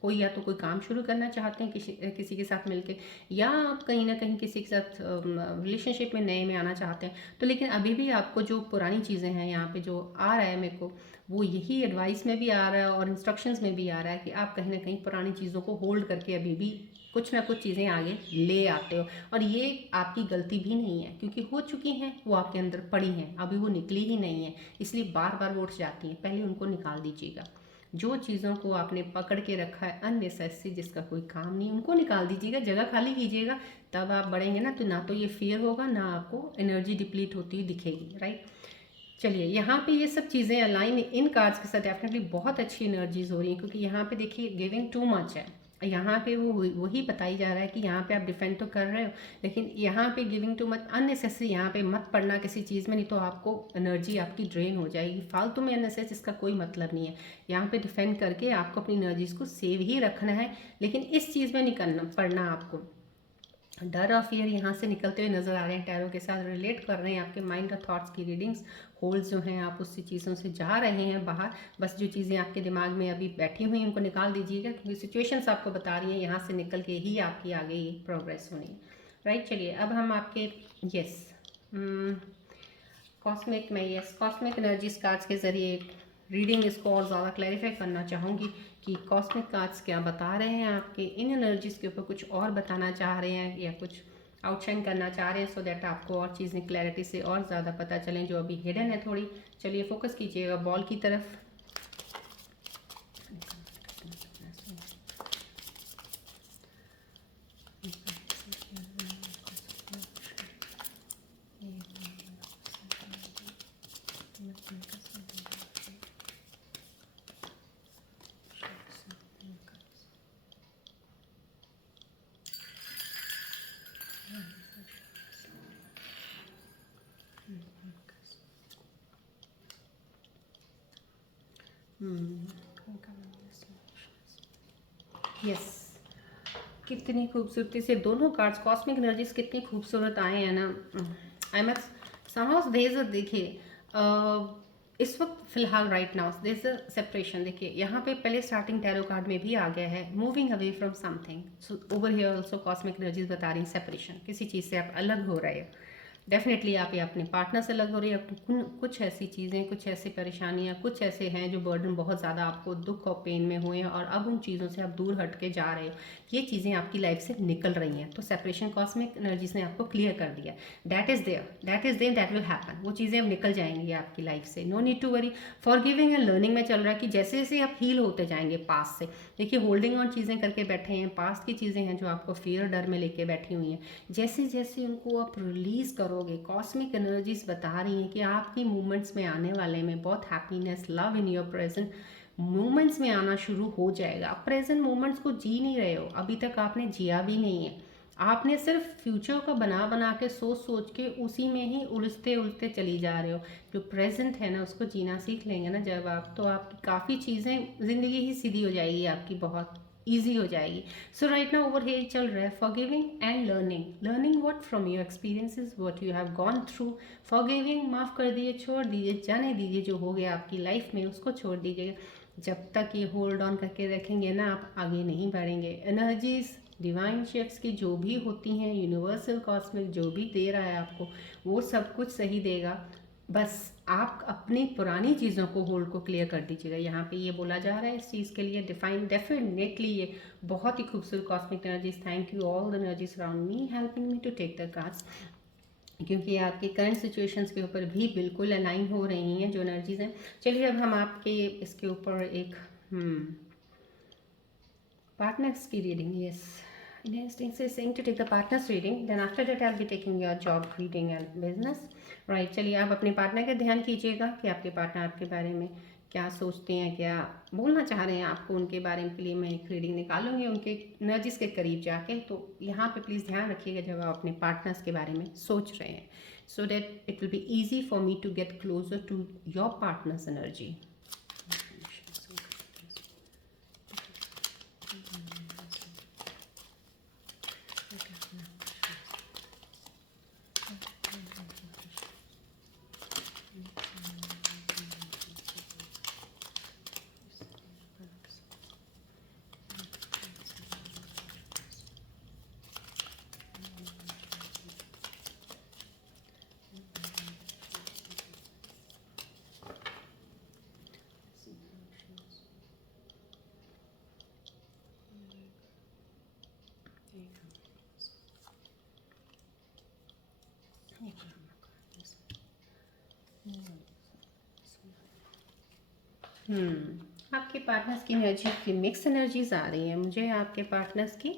कोई या तो कोई काम शुरू करना चाहते हैं किसी किसी के साथ मिलके, या आप कहीं ना कहीं किसी के साथ रिलेशनशिप में नए में आना चाहते हैं। तो लेकिन अभी भी आपको जो पुरानी चीज़ें हैं यहाँ पे जो आ रहा है मेरे को, वो यही एडवाइस में भी आ रहा है और इंस्ट्रक्शंस में भी आ रहा है कि आप कहीं ना कहीं पुरानी चीज़ों को होल्ड करके अभी भी कुछ ना कुछ चीज़ें आगे ले आते हो। और ये आपकी गलती भी नहीं है, क्योंकि हो चुकी हैं, वो आपके अंदर पड़ी हैं, अभी वो निकली ही नहीं है, इसलिए बार बार वो उठ जाती हैं। पहले उनको निकाल दीजिएगा। जो चीज़ों को आपने पकड़ के रखा है अननेसेसरी, जिसका कोई काम नहीं, उनको निकाल दीजिएगा, जगह खाली कीजिएगा। तब आप बढ़ेंगे ना तो ये फियर होगा, ना आपको एनर्जी डिप्लीट होती हुई दिखेगी, राइट। चलिए, यहाँ पे ये सब चीज़ें अलाइन इन कार्ड्स के साथ डेफिनेटली बहुत अच्छी एनर्जीज हो रही हैं, क्योंकि यहाँ पे देखिए गिविंग टू मच है। यहाँ पे वो वही बताई जा रहा है कि यहाँ पे आप डिफेंड तो कर रहे हो, लेकिन यहाँ पे गिविंग टू मच अननेसेसरी, यहाँ पे मत पड़ना किसी चीज़ में, नहीं तो आपको एनर्जी आपकी ड्रेन हो जाएगी फालतू में अननेसेसरी, इसका कोई मतलब नहीं है। यहाँ पे डिफेंड करके आपको अपनी एनर्जीज को सेव ही रखना है, लेकिन इस चीज़ में नहीं करना पड़ना आपको। डर और फियर यहाँ से निकलते हुए नजर आ रहे हैं, टैरो के साथ रिलेट कर रहे हैं आपके माइंड और थॉट्स की रीडिंग्स, होल्स जो हैं, आप उससे चीज़ों से जा रहे हैं बाहर। बस जो चीज़ें आपके दिमाग में अभी बैठी हुई हैं उनको निकाल दीजिएगा, क्योंकि सिचुएशंस आपको बता रही हैं यहाँ से निकल के ही आपकी आगे ये प्रोग्रेस होनी है, राइट। चलिए, अब हम आपके यस कॉस्मिक में यस कॉस्मिक एनर्जीज कार्ड्स के ज़रिए रीडिंग इसको और ज़्यादा क्लैरिफाई करना चाहूँगी कि कॉस्मिक कार्ड्स क्या बता रहे हैं आपके इन एनर्जीज़ के ऊपर, कुछ और बताना चाह रहे हैं या कुछ आउटशाइन करना चाह रहे हैं, सो दैट आपको और चीज़ें क्लैरिटी से और ज़्यादा पता चलें जो अभी हिडन है थोड़ी। चलिए, फोकस कीजिएगा बॉल की तरफ। यस, कितनी खूबसूरती से दोनों कार्ड्स कॉस्मिक एनर्जीज कितनी खूबसूरत आए हैं ना। आई मस्ट समहाउ देखिए इस वक्त फिलहाल राइट नाउ दिस सेपरेशन, देखिए यहाँ पे पहले स्टार्टिंग टैरो कार्ड में भी आ गया है moving away from something. So over here also cosmic energies बता रही हैं सेपरेशन, किसी चीज़ से आप अलग हो रहे हो। डेफिनेटली आप या अपने पार्टनर से अलग हो रही है, कुछ ऐसी चीज़ें, कुछ ऐसी परेशानियां, कुछ ऐसे हैं जो बर्डन बहुत ज़्यादा आपको दुख और पेन में हुए हैं और अब उन चीज़ों से आप दूर हट के जा रहे हो, ये चीज़ें आपकी लाइफ से निकल रही हैं। तो सेपरेशन कॉस्मिक एनर्जीज ने आपको क्लियर कर दिया, that is there, that will happen. वो चीज़ें अब निकल जाएंगी आपकी लाइफ से, no need to worry. Forgiving and learning में चल रहा है कि जैसे जैसे आप हील होते जाएंगे पास्ट से। देखिए होल्डिंग ऑन चीज़ें करके बैठे हैं, पास्ट की चीज़ें हैं जो आपको फियर डर में लेके बैठी हुई हैं, जैसे जैसे उनको आप रिलीज़ करोगे, कॉस्मिक एनर्जीज बता रही हैं कि आपकी मूवमेंट्स में आने वाले में बहुत happiness, love in your present moments में आना शुरू हो जाएगा। आप प्रेजेंट मोमेंट्स को जी नहीं रहे हो, अभी तक आपने जिया भी नहीं है। आपने सिर्फ फ्यूचर का बना बना के सोच सोच के उसी में ही उलझते उलझते चली जा रहे हो। जो प्रेजेंट है ना, उसको जीना सीख लेंगे ना जब आप, तो आपकी काफ़ी चीज़ें, ज़िंदगी ही सीधी हो जाएगी आपकी, बहुत ईजी हो जाएगी। सो राइट नाउ ओवर हेयर चल रहा है forgiving and learning what from your experiences, what you have gone through. Forgiving, माफ़ कर दीजिए, छोड़ दीजिए, जाने दीजिए, जो हो गया आपकी लाइफ में उसको छोड़ दीजिएगा। जब तक ये होल्ड ऑन करके रखेंगे ना, आप आगे नहीं बढ़ेंगे। एनर्जीज डिवाइन शेप्स की जो भी होती हैं, यूनिवर्सल कॉस्मिक जो भी दे रहा है आपको, वो सब कुछ सही देगा। बस आप अपनी पुरानी चीज़ों को, होल्ड को क्लियर कर दीजिएगा। यहाँ पे ये बोला जा रहा है इस चीज़ के लिए डिफाइन, डेफिनेटली ये बहुत ही खूबसूरत cosmic energies. Thank you all the energies around me helping me to take the cards, क्योंकि आपकी करंट सिचुएशंस के ऊपर भी बिल्कुल अलाइन हो रही हैं जो एनर्जीज हैं। चलिए अब हम आपके इसके ऊपर एक partners की reading, yes. Instinct is saying to take the partners reading, then after that I'll be taking your job reading and business. Right, चलिए आप अपने पार्टनर का ध्यान कीजिएगा कि आपके पार्टनर आपके बारे में क्या सोचते हैं, क्या बोलना चाह रहे हैं आपको, उनके बारे में के लिए मैं एक रीडिंग निकालूंगी उनके एनर्जीज के करीब जाके। तो यहाँ पे प्लीज़ ध्यान रखिएगा जब आप अपने पार्टनर्स के बारे में सोच रहे हैं, so that it will be easy for me to get closer to your partner's energy. आपके पार्टनर्स की एनर्जी की मिक्स एनर्जीज आ रही हैं मुझे आपके पार्टनर्स की।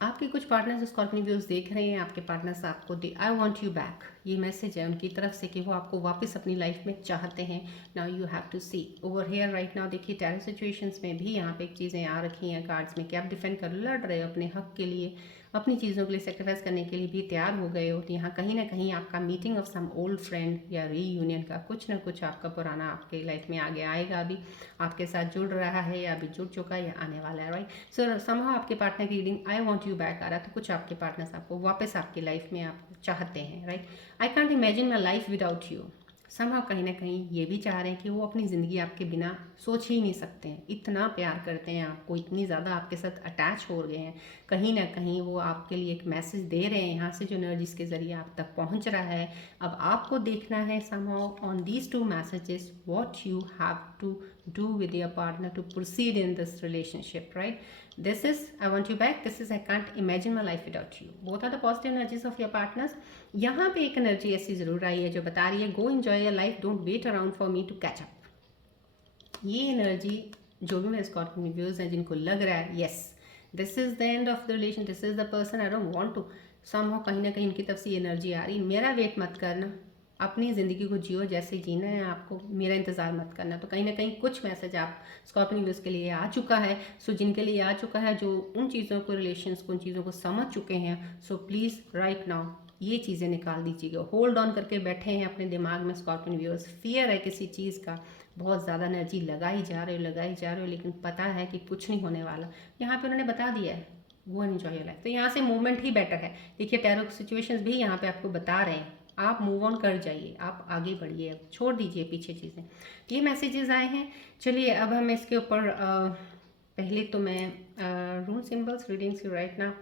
आपके कुछ पार्टनर्स स्कॉर्पियो व्यूज देख रहे हैं, आपके पार्टनर्स आपको आई वांट यू बैक, ये मैसेज है उनकी तरफ से कि वो आपको वापस अपनी लाइफ में चाहते हैं। Now you have to see over here right now. देखिए टैरो सिचुएशंस में भी यहाँ पे चीज़ें आ रखी हैं कार्ड्स में कि आप डिफेंड कर लड़ रहे हो अपने हक के लिए, अपनी चीज़ों के लिए सेक्रीफाइस करने के लिए भी तैयार हो गए हो। तो यहाँ कहीं ना कहीं आपका meeting of some old friend या रीयूनियन का कुछ ना कुछ आपका पुराना आपके लाइफ में आगे आएगा, अभी आपके साथ जुड़ रहा है या अभी जुड़ चुका है या आने वाला है। राइट, सो समहाउ आपके पार्टनर की reading I want you back आ रहा है, तो कुछ आपके पार्टनर्स आपको वापस आपकी लाइफ में आप चाहते हैं। Right, I can't imagine my life without you. Somehow कहीं ना कहीं ये भी चाह रहे हैं कि वो अपनी ज़िंदगी आपके बिना सोच ही नहीं सकते हैं, इतना प्यार करते हैं आपको, इतनी ज़्यादा आपके साथ अटैच हो गए हैं। कहीं ना कहीं वो आपके लिए एक मैसेज दे रहे हैं यहाँ से जो एनर्जीज के ज़रिए आप तक पहुँच रहा है। अब आपको देखना है somehow on these two messages what you have to do with your partner to proceed in this relationship. Right, this is I want you back, this is I can't imagine my life without you. Both are the positive energies of your partners. यहाँ पे एक energy ऐसी ज़रूर आई है जो बता रही है go enjoy your life, don't wait around for me to catch up. ये एनर्जी जो भी मेरे स्कॉर्पियो व्यूअर्स हैं जिनको लग रहा है yes this is the end of the relation, this is the person I don't want to, somehow कहीं ना कहीं इनकी तरफ से ये एनर्जी आ रही, मेरा वेट मत करना, अपनी ज़िंदगी को जियो जैसे जीना है आपको, मेरा इंतज़ार मत करना। तो कहीं ना कहीं कुछ मैसेज आप स्कॉर्पियो व्यूअर्स के लिए आ चुका है। सो जिनके लिए आ चुका है, जो उन चीज़ों को, रिलेशंस को, उन चीज़ों को समझ चुके हैं, सो प्लीज़ राइट नाउ ये चीज़ें निकाल दीजिएगा। होल्ड ऑन करके बैठे हैं अपने दिमाग में स्कॉर्पियो व्यूअर्स, फियर है किसी चीज़ का, बहुत ज़्यादा एनर्जी लगाई जा रहे हो लेकिन पता है कि कुछ नहीं होने वाला। यहाँ पे उन्होंने बता दिया है गो एंजॉय योर लाइफ, तो यहाँ से मूवमेंट ही बेटर है। देखिए टैरो सिचुएशंस भी यहाँ पे आपको बता रहे हैं आप मूव ऑन कर जाइए, आप आगे बढ़िए, अब छोड़ दीजिए पीछे चीज़ें। ये मैसेजेस आए हैं। चलिए अब हम इसके ऊपर पहले तो मैं रूल सिंबल्स रीडिंग्स राइट ना।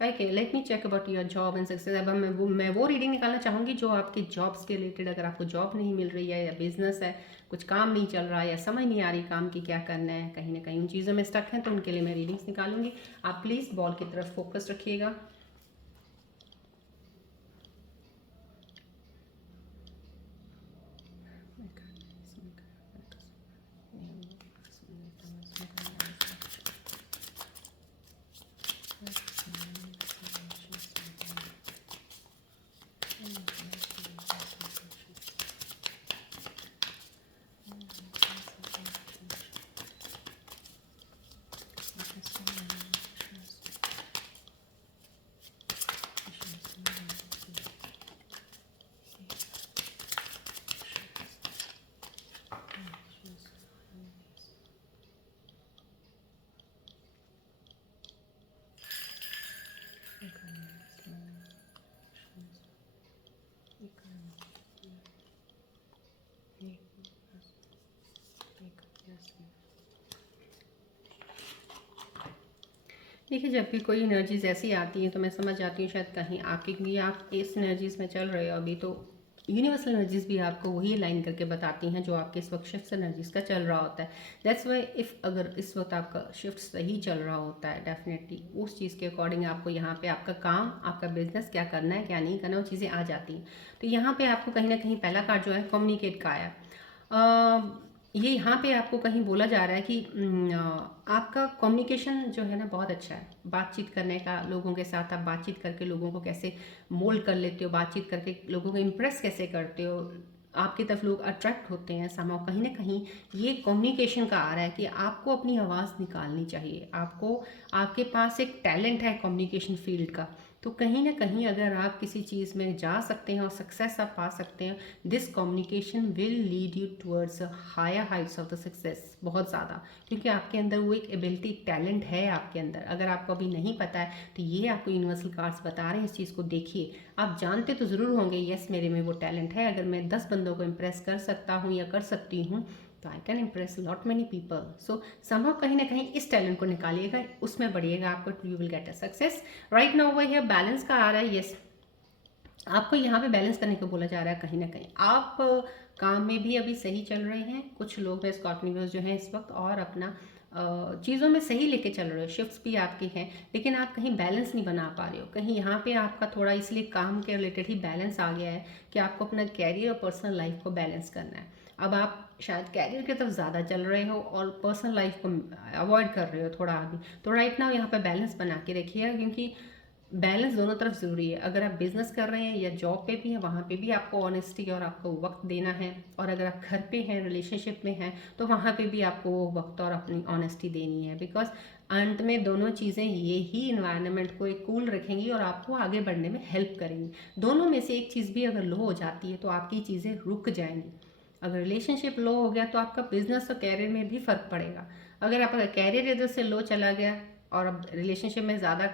Okay, let me check about your job and success. अब मैं वो रीडिंग निकालना चाहूँगी जो आपके जॉब्स के रिलेटेड, अगर आपको जॉब नहीं मिल रही है या बिजनेस है, कुछ काम नहीं चल रहा है या समझ नहीं आ रही काम की क्या करना है, कहीं ना कहीं उन चीज़ों में स्टक हैं, तो उनके लिए मैं रीडिंग्स निकालूंगी। आप प्लीज़ बॉल की तरफ फोकस रखिएगा। देखिए, जब भी कोई एनर्जीज ऐसी आती हैं तो मैं समझ जाती हूँ शायद कहीं आपके, क्योंकि आप इस एनर्जीज में चल रहे हो अभी, तो यूनिवर्सल एनर्जीज भी आपको वही अलाइन करके बताती हैं जो आपके इस वक्त शिफ्ट एनर्जीज का चल रहा होता है। दैट्स वाई इफ़ अगर इस वक्त आपका शिफ्ट सही चल रहा होता है, डेफिनेटली उस चीज़ के अकॉर्डिंग आपको यहाँ पे आपका काम, आपका बिजनेस क्या करना है क्या नहीं करना, वो चीज़ें आ जाती हैं। तो यहाँ पे आपको कहीं ना कहीं पहला कार्ड जो है कम्युनिकेट का आया। ये यहाँ पे आपको कहीं बोला जा रहा है कि आपका कम्युनिकेशन जो है ना बहुत अच्छा है, बातचीत करने का, लोगों के साथ आप बातचीत करके लोगों को कैसे मोल्ड कर लेते हो, बातचीत करके लोगों को इम्प्रेस कैसे करते हो, आपकी तरफ लोग अट्रैक्ट होते हैं समाव। कहीं ना कहीं ये कम्युनिकेशन का आ रहा है कि आपको अपनी आवाज़ निकालनी चाहिए, आपको, आपके पास एक टैलेंट है कम्युनिकेशन फील्ड का। तो कहीं ना कहीं अगर आप किसी चीज़ में जा सकते हैं और सक्सेस आप पा सकते हैं, this communication will lead you towards higher heights of the success, बहुत ज़्यादा, क्योंकि आपके अंदर वो एक एबिलिटी, टैलेंट है आपके अंदर। अगर आपको अभी नहीं पता है तो ये आपको यूनिवर्सल कार्ड्स बता रहे हैं, इस चीज़ को देखिए। आप जानते तो ज़रूर होंगे, यस मेरे में वो टैलेंट है, अगर मैं 10 बंदों को इम्प्रेस कर सकता हूँ या कर सकती हूँ तो I can impress lot many people. So संभव कहीं ना कहीं इस टैलेंट को निकालिएगा, उसमें बढ़िएगा, आपको you will get a success. Right now वही बैलेंस का आ रहा है। यस, आपको यहाँ पे बैलेंस करने को बोला जा रहा है। कहीं ना कहीं आप काम में भी अभी सही चल रहे हैं, कुछ लोग हैं स्कॉर्पियोज जो हैं इस वक्त, और अपना चीज़ों में सही लेके चल रहे हो, शिफ्ट्स भी आपकी हैं, लेकिन आप कहीं बैलेंस नहीं बना पा रहे हो। कहीं यहाँ पे आपका थोड़ा इसलिए काम के रिलेटेड ही बैलेंस आ गया है कि आपको अपना कैरियर और पर्सनल लाइफ को बैलेंस करना है। अब आप शायद कैरियर की तरफ ज़्यादा चल रहे हो और पर्सनल लाइफ को अवॉइड कर रहे हो थोड़ा अभी। तो राइट नाउ यहाँ पे बैलेंस बना के रखिएगा, क्योंकि बैलेंस दोनों तरफ ज़रूरी है। अगर आप बिजनेस कर रहे हैं या जॉब पे भी हैं, वहाँ पे भी आपको ऑनेस्टी और आपको वक्त देना है, और अगर आप घर पे हैं, रिलेशनशिप में हैं, तो वहाँ पे भी आपको वो वक्त और अपनी ऑनेस्टी देनी है। बिकॉज अंत में दोनों चीज़ें ये ही इन्वायरमेंट को एक कूल रखेंगी और आपको आगे बढ़ने में हेल्प करेंगी। दोनों में से एक चीज़ भी अगर लो हो जाती है तो आपकी चीज़ें रुक जाएंगी। अगर रिलेशनशिप लो हो गया तो आपका बिजनेस और कैरियर में भी फ़र्क पड़ेगा। अगर आपका कैरियर इधर से लो चला गया और अब रिलेशनशिप में ज़्यादा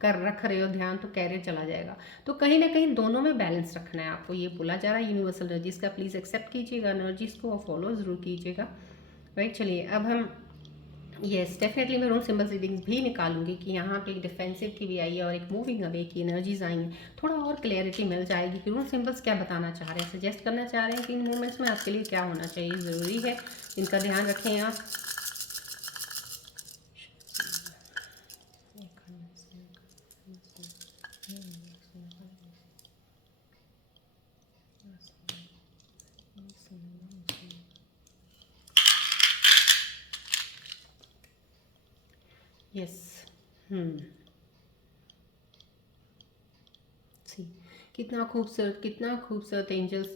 कर रख रहे हो ध्यान, तो कैरियर चला जाएगा। तो कहीं ना कहीं दोनों में बैलेंस रखना है आपको, ये बोला जा रहा है यूनिवर्सल एनर्जीज का। प्लीज़ एक्सेप्ट कीजिएगा एनर्जीज को और फॉलो ज़रूर कीजिएगा। राइट, चलिए अब हम, यस डेफिनेटली मैं रूल सिंबल्स रीडिंग्स भी निकालूंगी कि यहाँ पे एक डिफेंसिव की भी आई है और एक मूविंग अवे की एनर्जीज आई हैं, थोड़ा और क्लैरिटी मिल जाएगी कि रूल सिंबल्स क्या बताना चाह रहे हैं, सजेस्ट करना चाह रहे हैं कि इन मूवमेंट्स में आपके लिए क्या होना चाहिए, ज़रूरी है, इनका ध्यान रखें आप। यस, सी, कितना खूबसूरत एंजल्स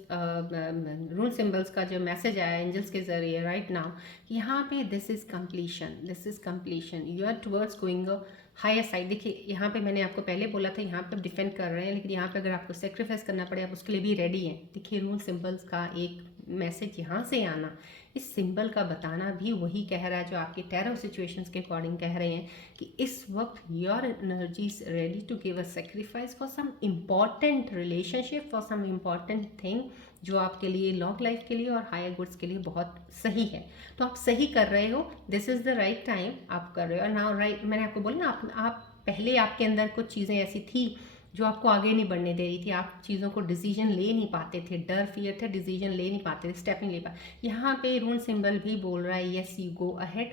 रूल सिंबल्स का जो मैसेज आया एंजल्स के ज़रिए राइट नाउ, यहाँ पे this is completion, this is completion, you are towards going a higher side. देखिए यहाँ पे मैंने आपको पहले बोला था यहाँ पे डिफेंड कर रहे हैं, लेकिन यहाँ पे अगर आपको सेक्रीफाइस करना पड़े आप उसके लिए भी रेडी हैं। देखिए रूल सिंबल्स का एक मैसेज यहाँ से आना, इस सिंबल का बताना भी वही कह रहा है जो आपके टैरो सिचुएशंस के अकॉर्डिंग कह रहे हैं कि इस वक्त your energy is ready to give a sacrifice for some important relationship, for some important thing जो आपके लिए लॉन्ग लाइफ के लिए और हायर गुड्स के लिए बहुत सही है। तो आप सही कर रहे हो, this is the right time आप कर रहे हो। और नाउ राइट, मैंने आपको बोला ना, आप पहले आपके अंदर कुछ चीज़ें ऐसी थी जो आपको आगे नहीं बढ़ने दे रही थी, आप चीज़ों को डिसीजन ले नहीं पाते थे, डर फियर थे, डिसीजन ले नहीं पाते थे, स्टेप नहीं ले पाते। यहाँ पे रून सिंबल भी बोल रहा है यस यू गो अहेड,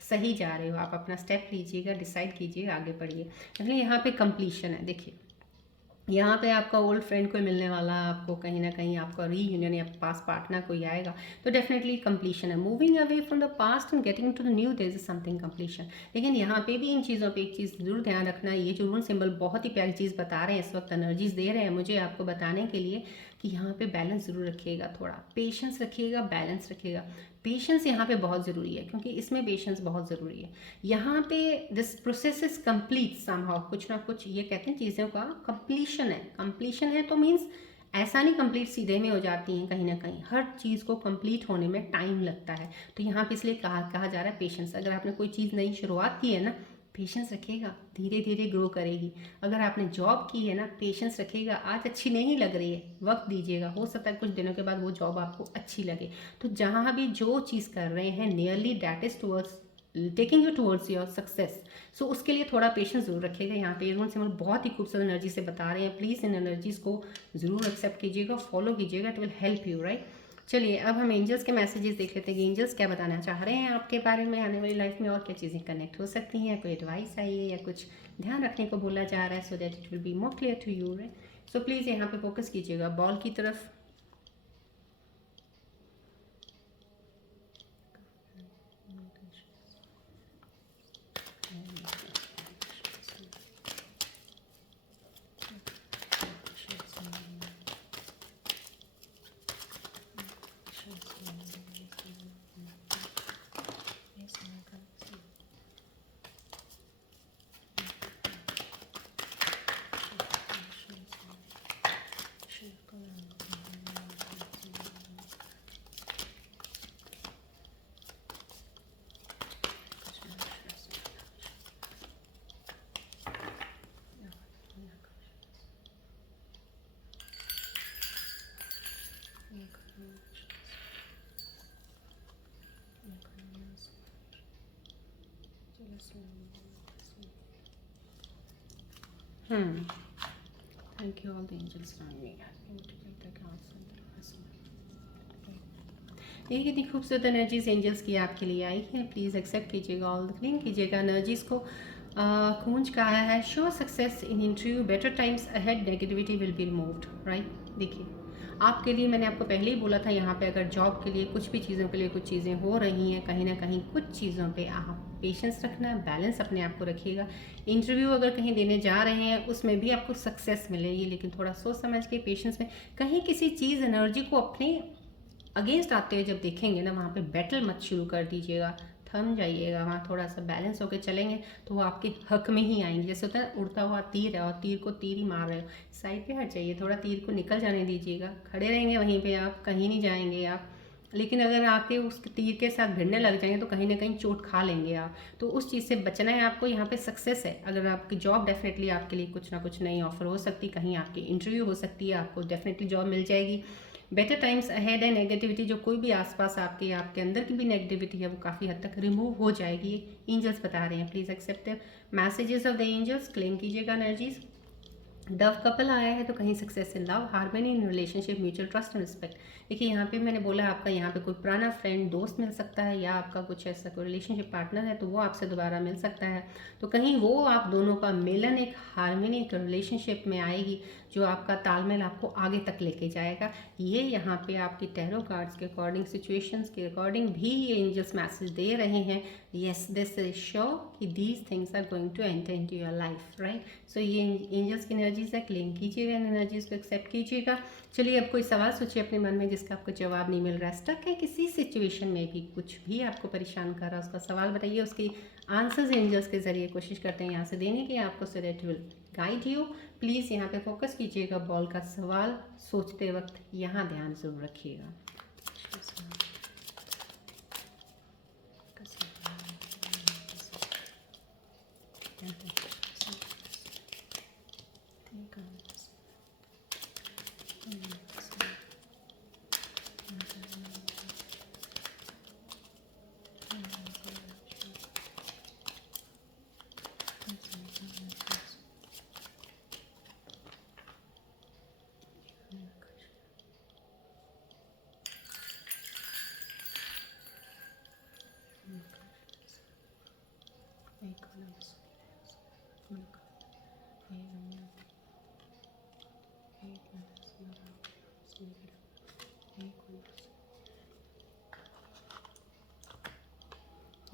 सही जा रहे हो आप, अपना स्टेप लीजिएगा, डिसाइड कीजिएगा, आगे बढ़िए। इसलिए यहाँ पे कंप्लीशन है। देखिए यहाँ पे आपका ओल्ड फ्रेंड कोई मिलने वाला, आपको कहीं ना कहीं आपका रीयूनियन या पास पार्टनर कोई आएगा, तो डेफिनेटली कंप्लीशन है। Moving away from the past and getting to the new, there is something completion. लेकिन यहाँ पे भी इन चीज़ों पे एक चीज़ जरूर ध्यान रखना है, ये जो रून सिंबल बहुत ही प्यारी चीज़ बता रहे हैं इस वक्त, एनर्जीज दे रहे हैं मुझे आपको बताने के लिए कि यहाँ पे बैलेंस जरूर रखिएगा, थोड़ा पेशेंस रखिएगा, बैलेंस रखिएगा। पेशेंस यहाँ पे बहुत ज़रूरी है, क्योंकि इसमें पेशेंस बहुत ज़रूरी है। यहाँ पे this process is complete somehow, कुछ ना कुछ ये कहते हैं चीज़ों का कंप्लीशन है। कंप्लीशन है तो मीन्स ऐसा नहीं कंप्लीट सीधे में हो जाती हैं, कहीं ना कहीं हर चीज़ को कंप्लीट होने में टाइम लगता है। तो यहाँ पे इसलिए कहा जा रहा है पेशेंस। अगर आपने कोई चीज़ नई शुरुआत की है ना, पेशेंस रखिएगा, धीरे धीरे ग्रो करेगी। अगर आपने जॉब की है ना, पेशेंस रखिएगा, आज अच्छी नहीं लग रही है, वक्त दीजिएगा, हो सकता है कुछ दिनों के बाद वो जॉब आपको अच्छी लगे। तो जहाँ भी जो चीज़ कर रहे हैं, nearly that is towards taking you towards your success, so उसके लिए थोड़ा पेशेंस जरूर रखिएगा। यहाँ पे रूल सिंबल बहुत ही खूबसूरत एनर्जी से बता रहे हैं, प्लीज़ इन एनर्जीज को जरूर एक्सेप्ट कीजिएगा, फॉलो कीजिएगा, it will help you, right. चलिए अब हम एंजल्स के मैसेजेस देख लेते हैं कि एंजल्स क्या बताना चाह रहे हैं आपके बारे में, आने वाली लाइफ में और क्या चीज़ें कनेक्ट हो सकती हैं, कोई एडवाइस आई है या कुछ ध्यान रखने को बोला जा रहा है, so that it will be more clear to you, right. So please यहाँ पे फोकस कीजिएगा बॉल की तरफ। Thank you all the angels around me. ये कितनी खूबसूरत एनर्जीज एंजल्स की आपके लिए आई है, प्लीज़ एक्सेप्ट कीजिएगा, ऑल द क्लीन कीजिएगा एनर्जीज को। खूंज का आया है show success in interview, better times ahead, negativity will be removed, right. देखिए आपके लिए मैंने आपको पहले ही बोला था, यहाँ पे अगर जॉब के लिए कुछ भी चीज़ों के लिए कुछ चीज़ें हो रही हैं, कहीं ना कहीं कुछ चीज़ों पे आप पेशेंस रखना है, बैलेंस अपने आप को रखिएगा। इंटरव्यू अगर कहीं देने जा रहे हैं उसमें भी आपको सक्सेस मिलेगी, लेकिन थोड़ा सोच समझ के पेशेंस में, कहीं किसी चीज़ एनर्जी को अपने अगेंस्ट आते हुए जब देखेंगे ना, वहाँ पे बैटल मत शुरू कर दीजिएगा, थम जाइएगा, वहाँ थोड़ा सा बैलेंस होकर चलेंगे तो वो आपके हक में ही आएंगे। जैसे होता है उड़ता हुआ तीर है और तीर को तीर ही मार रहे हो, साइड पे हट जाइए, थोड़ा तीर को निकल जाने दीजिएगा, खड़े रहेंगे वहीं पे, आप कहीं नहीं जाएंगे आप। लेकिन अगर आके उस तीर के साथ भिड़ने लग जाएंगे तो कहीं ना कहीं चोट खा लेंगे आप, तो उस चीज़ से बचना है आपको। यहाँ पे सक्सेस है, अगर आपकी जॉब डेफिनेटली आपके लिए कुछ ना कुछ नई ऑफर हो सकती, कहीं आपकी इंटरव्यू हो सकती है, आपको डेफिनेटली जॉब मिल जाएगी। बेटर टाइम्स अहेड है, नेगेटिविटी जो कोई भी आसपास आपके अंदर की भी नेगेटिविटी है वो काफ़ी हद तक रिमूव हो जाएगी, एंजल्स बता रहे हैं। Please accept messages of the angels, claim कीजिएगा एनर्जीज। डव कपल आया है तो कहीं success in love, harmony in relationship, mutual trust and respect. देखिए यहाँ पे मैंने बोला आपका यहाँ पे कोई पुराना फ्रेंड दोस्त मिल सकता है, या आपका कुछ ऐसा कोई रिलेशनशिप पार्टनर है तो वो आपसे दोबारा मिल सकता है। तो कहीं वो आप दोनों का मिलन एक हार्मनी, एक रिलेशनशिप में आएगी जो आपका तालमेल आपको आगे तक लेके जाएगा। ये यहाँ पे आपकी टैरो कार्ड्स के अकॉर्डिंग, सिचुएशंस के अकॉर्डिंग भी ये एंजल्स मैसेज दे रहे हैं। येस, दिस इज श्योर कि these things are going to enter into your life, right. So ये एंजल्स की एनर्जीज है, क्लेम कीजिएगा इन एनर्जीज को, एक्सेप्ट कीजिएगा। चलिए अब कोई सवाल सोचिए अपने मन में जिसका आपको जवाब नहीं मिल रहा है, स्टक है किसी सिचुएशन में भी, कुछ भी आपको परेशान कर रहा है, उसका सवाल बताइए, उसकी आंसर्स एंजल्स के जरिए कोशिश करते हैं यहाँ से देने की आपको, so that will guide you. Please यहाँ पे फोकस कीजिएगा, बॉल का सवाल सोचते वक्त यहाँ ध्यान जरूर रखिएगा।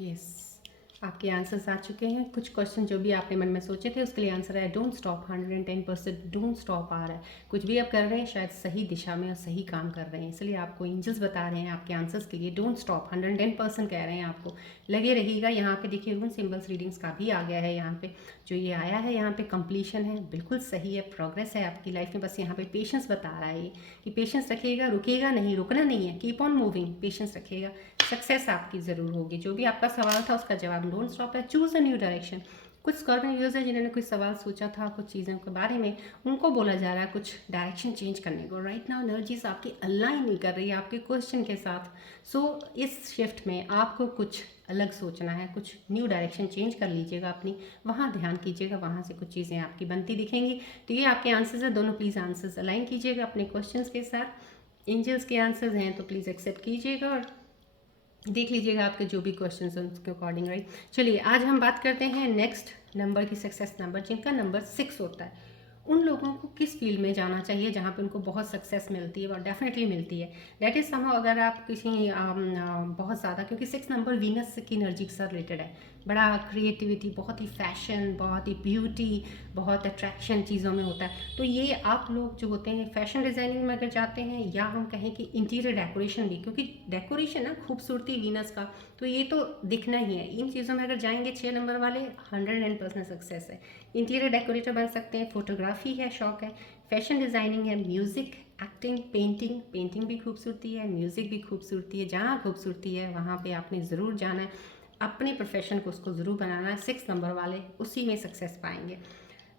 यस, आपके आंसर्स आ चुके हैं। कुछ क्वेश्चन जो भी आपने मन में सोचे थे उसके लिए आंसर है डोंट स्टॉप। 110% डोंट स्टॉप आ रहा है। कुछ भी आप कर रहे हैं शायद सही दिशा में और सही काम कर रहे हैं, इसलिए आपको एंजल्स बता रहे हैं आपके आंसर्स के लिए डोंट स्टॉप। 110% कह रहे हैं आपको, लगे रहिएगा। यहाँ पे देखिए रून सिंबल्स रीडिंग्स का भी आ गया है। यहाँ पे जो ये आया है, यहाँ पे कंप्लीशन है, बिल्कुल सही है, प्रोग्रेस है आपकी लाइफ में। बस यहाँ पे पेशेंस बता रहा है ये कि पेशेंस रखिएगा, रुकेगा नहीं, रुकना नहीं है, कीप ऑन मूविंग, पेशेंस रखिएगा, सक्सेस आपकी ज़रूर होगी। जो भी आपका सवाल था उसका जवाब डोंट स्टॉप है, चूज़ अ न्यू डायरेक्शन। कुछ स्कॉर्पियो व्यूअर्स है जिन्होंने कुछ सवाल सोचा था कुछ चीज़ों के बारे में, उनको बोला जा रहा है कुछ डायरेक्शन चेंज करने को। राइट नाउ एनर्जीज आपकी अलाइन नहीं कर रही है आपके क्वेश्चन के साथ। सो इस शिफ्ट में आपको कुछ अलग सोचना है, कुछ न्यू डायरेक्शन चेंज कर लीजिएगा अपनी, वहाँ ध्यान कीजिएगा, वहाँ से कुछ चीज़ें आपकी बनती दिखेंगी। तो ये आपके आंसर्स है, दोनों प्लीज़ आंसर्स अलाइन कीजिएगा अपने क्वेश्चंस के साथ। एंजल्स के आंसर्स हैं तो प्लीज़ एक्सेप्ट कीजिएगा और देख लीजिएगा आपके जो भी क्वेश्चंस हैं उसके अकॉर्डिंग। राइट, चलिए आज हम बात करते हैं नेक्स्ट नंबर की, सक्सेस नंबर, जिनका नंबर 6 होता है। उन लोगों को किस फील्ड में जाना चाहिए जहाँ पे उनको बहुत सक्सेस मिलती है और डेफिनेटली मिलती है। दैट इज़ समहाउ अगर आप किसी बहुत ज़्यादा, क्योंकि 6 नंबर वीनस की एनर्जी के साथ रिलेटेड है, बड़ा क्रिएटिविटी, बहुत ही फैशन, बहुत ही ब्यूटी, बहुत अट्रैक्शन चीज़ों में होता है। तो ये आप लोग जो होते हैं फैशन डिज़ाइनिंग में अगर जाते हैं, या हम कहें कि इंटीरियर डेकोरेशन भी, क्योंकि डेकोरेशन है खूबसूरती वीनस का, तो ये तो दिखना ही है। इन चीज़ों में अगर जाएंगे 6 नंबर वाले 100% सक्सेस है। इंटीरियर डेकोरेटर बन सकते हैं, फोटोग्राफी है शौक है, फैशन डिज़ाइनिंग है, म्यूज़िक, एक्टिंग, पेंटिंग, पेंटिंग भी खूबसूरती है, म्यूज़िक भी खूबसूरती है। जहाँ खूबसूरती है वहाँ पे आपने ज़रूर जाना है, अपने प्रोफेशन को उसको ज़रूर बनाना है। 6 नंबर वाले उसी में सक्सेस पाएंगे।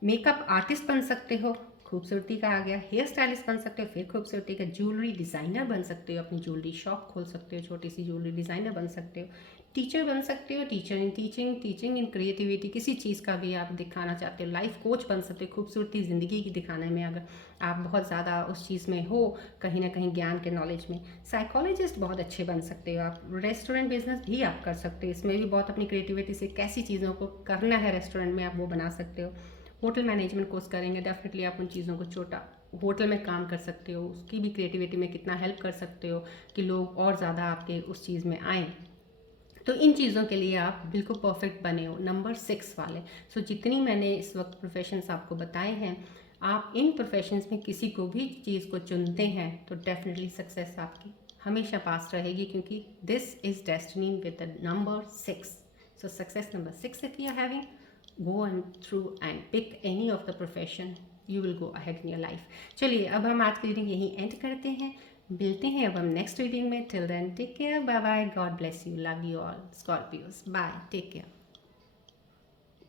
मेकअप आर्टिस्ट बन सकते हो, खूबसूरती का आ गया। हेयर स्टाइलिस्ट बन सकते हो, फिर खूबसूरती का। ज्वेलरी डिज़ाइनर बन सकते हो, अपनी ज्वेलरी शॉप खोल सकते हो, छोटी सी ज्वेलरी डिज़ाइनर बन सकते हो। टीचर बन सकते हो, teacher in teaching, teaching in creativity, किसी चीज़ का भी आप दिखाना चाहते हो। लाइफ कोच बन सकते हो, खूबसूरती ज़िंदगी की दिखाने में अगर आप बहुत ज़्यादा उस चीज़ में हो, कहीं ना कहीं ज्ञान के नॉलेज में। साइकोलॉजिस्ट बहुत अच्छे बन सकते हो आप। रेस्टोरेंट बिजनेस भी आप कर सकते हो, इसमें भी बहुत अपनी क्रिएटिविटी से कैसी चीज़ों को करना है रेस्टोरेंट में आप वो बना सकते हो। होटल मैनेजमेंट कोर्स करेंगे, डेफिनेटली आप उन चीज़ों को, छोटा होटल में काम कर सकते हो, उसकी भी क्रिएटिविटी में कितना हेल्प कर सकते हो कि लोग और ज़्यादा आपके उस चीज़ में आएँ। तो इन चीज़ों के लिए आप बिल्कुल परफेक्ट बने हो, नंबर 6 वाले। सो जितनी मैंने इस वक्त प्रोफेशंस आपको बताए हैं, आप इन प्रोफेशंस में किसी को भी चीज़ को चुनते हैं तो डेफिनेटली सक्सेस आपकी हमेशा पास रहेगी, क्योंकि this is destiny with the number 6। So success number 6 if you are having, go and through and pick any of the profession, you will go ahead in your life। चलिए अब हम आज की रीडिंग यहीं एंड करते हैं, मिलते हैं अब हम नेक्स्ट रीडिंग में। Till then take care, bye bye, God bless you, love you all Scorpios, bye, take care.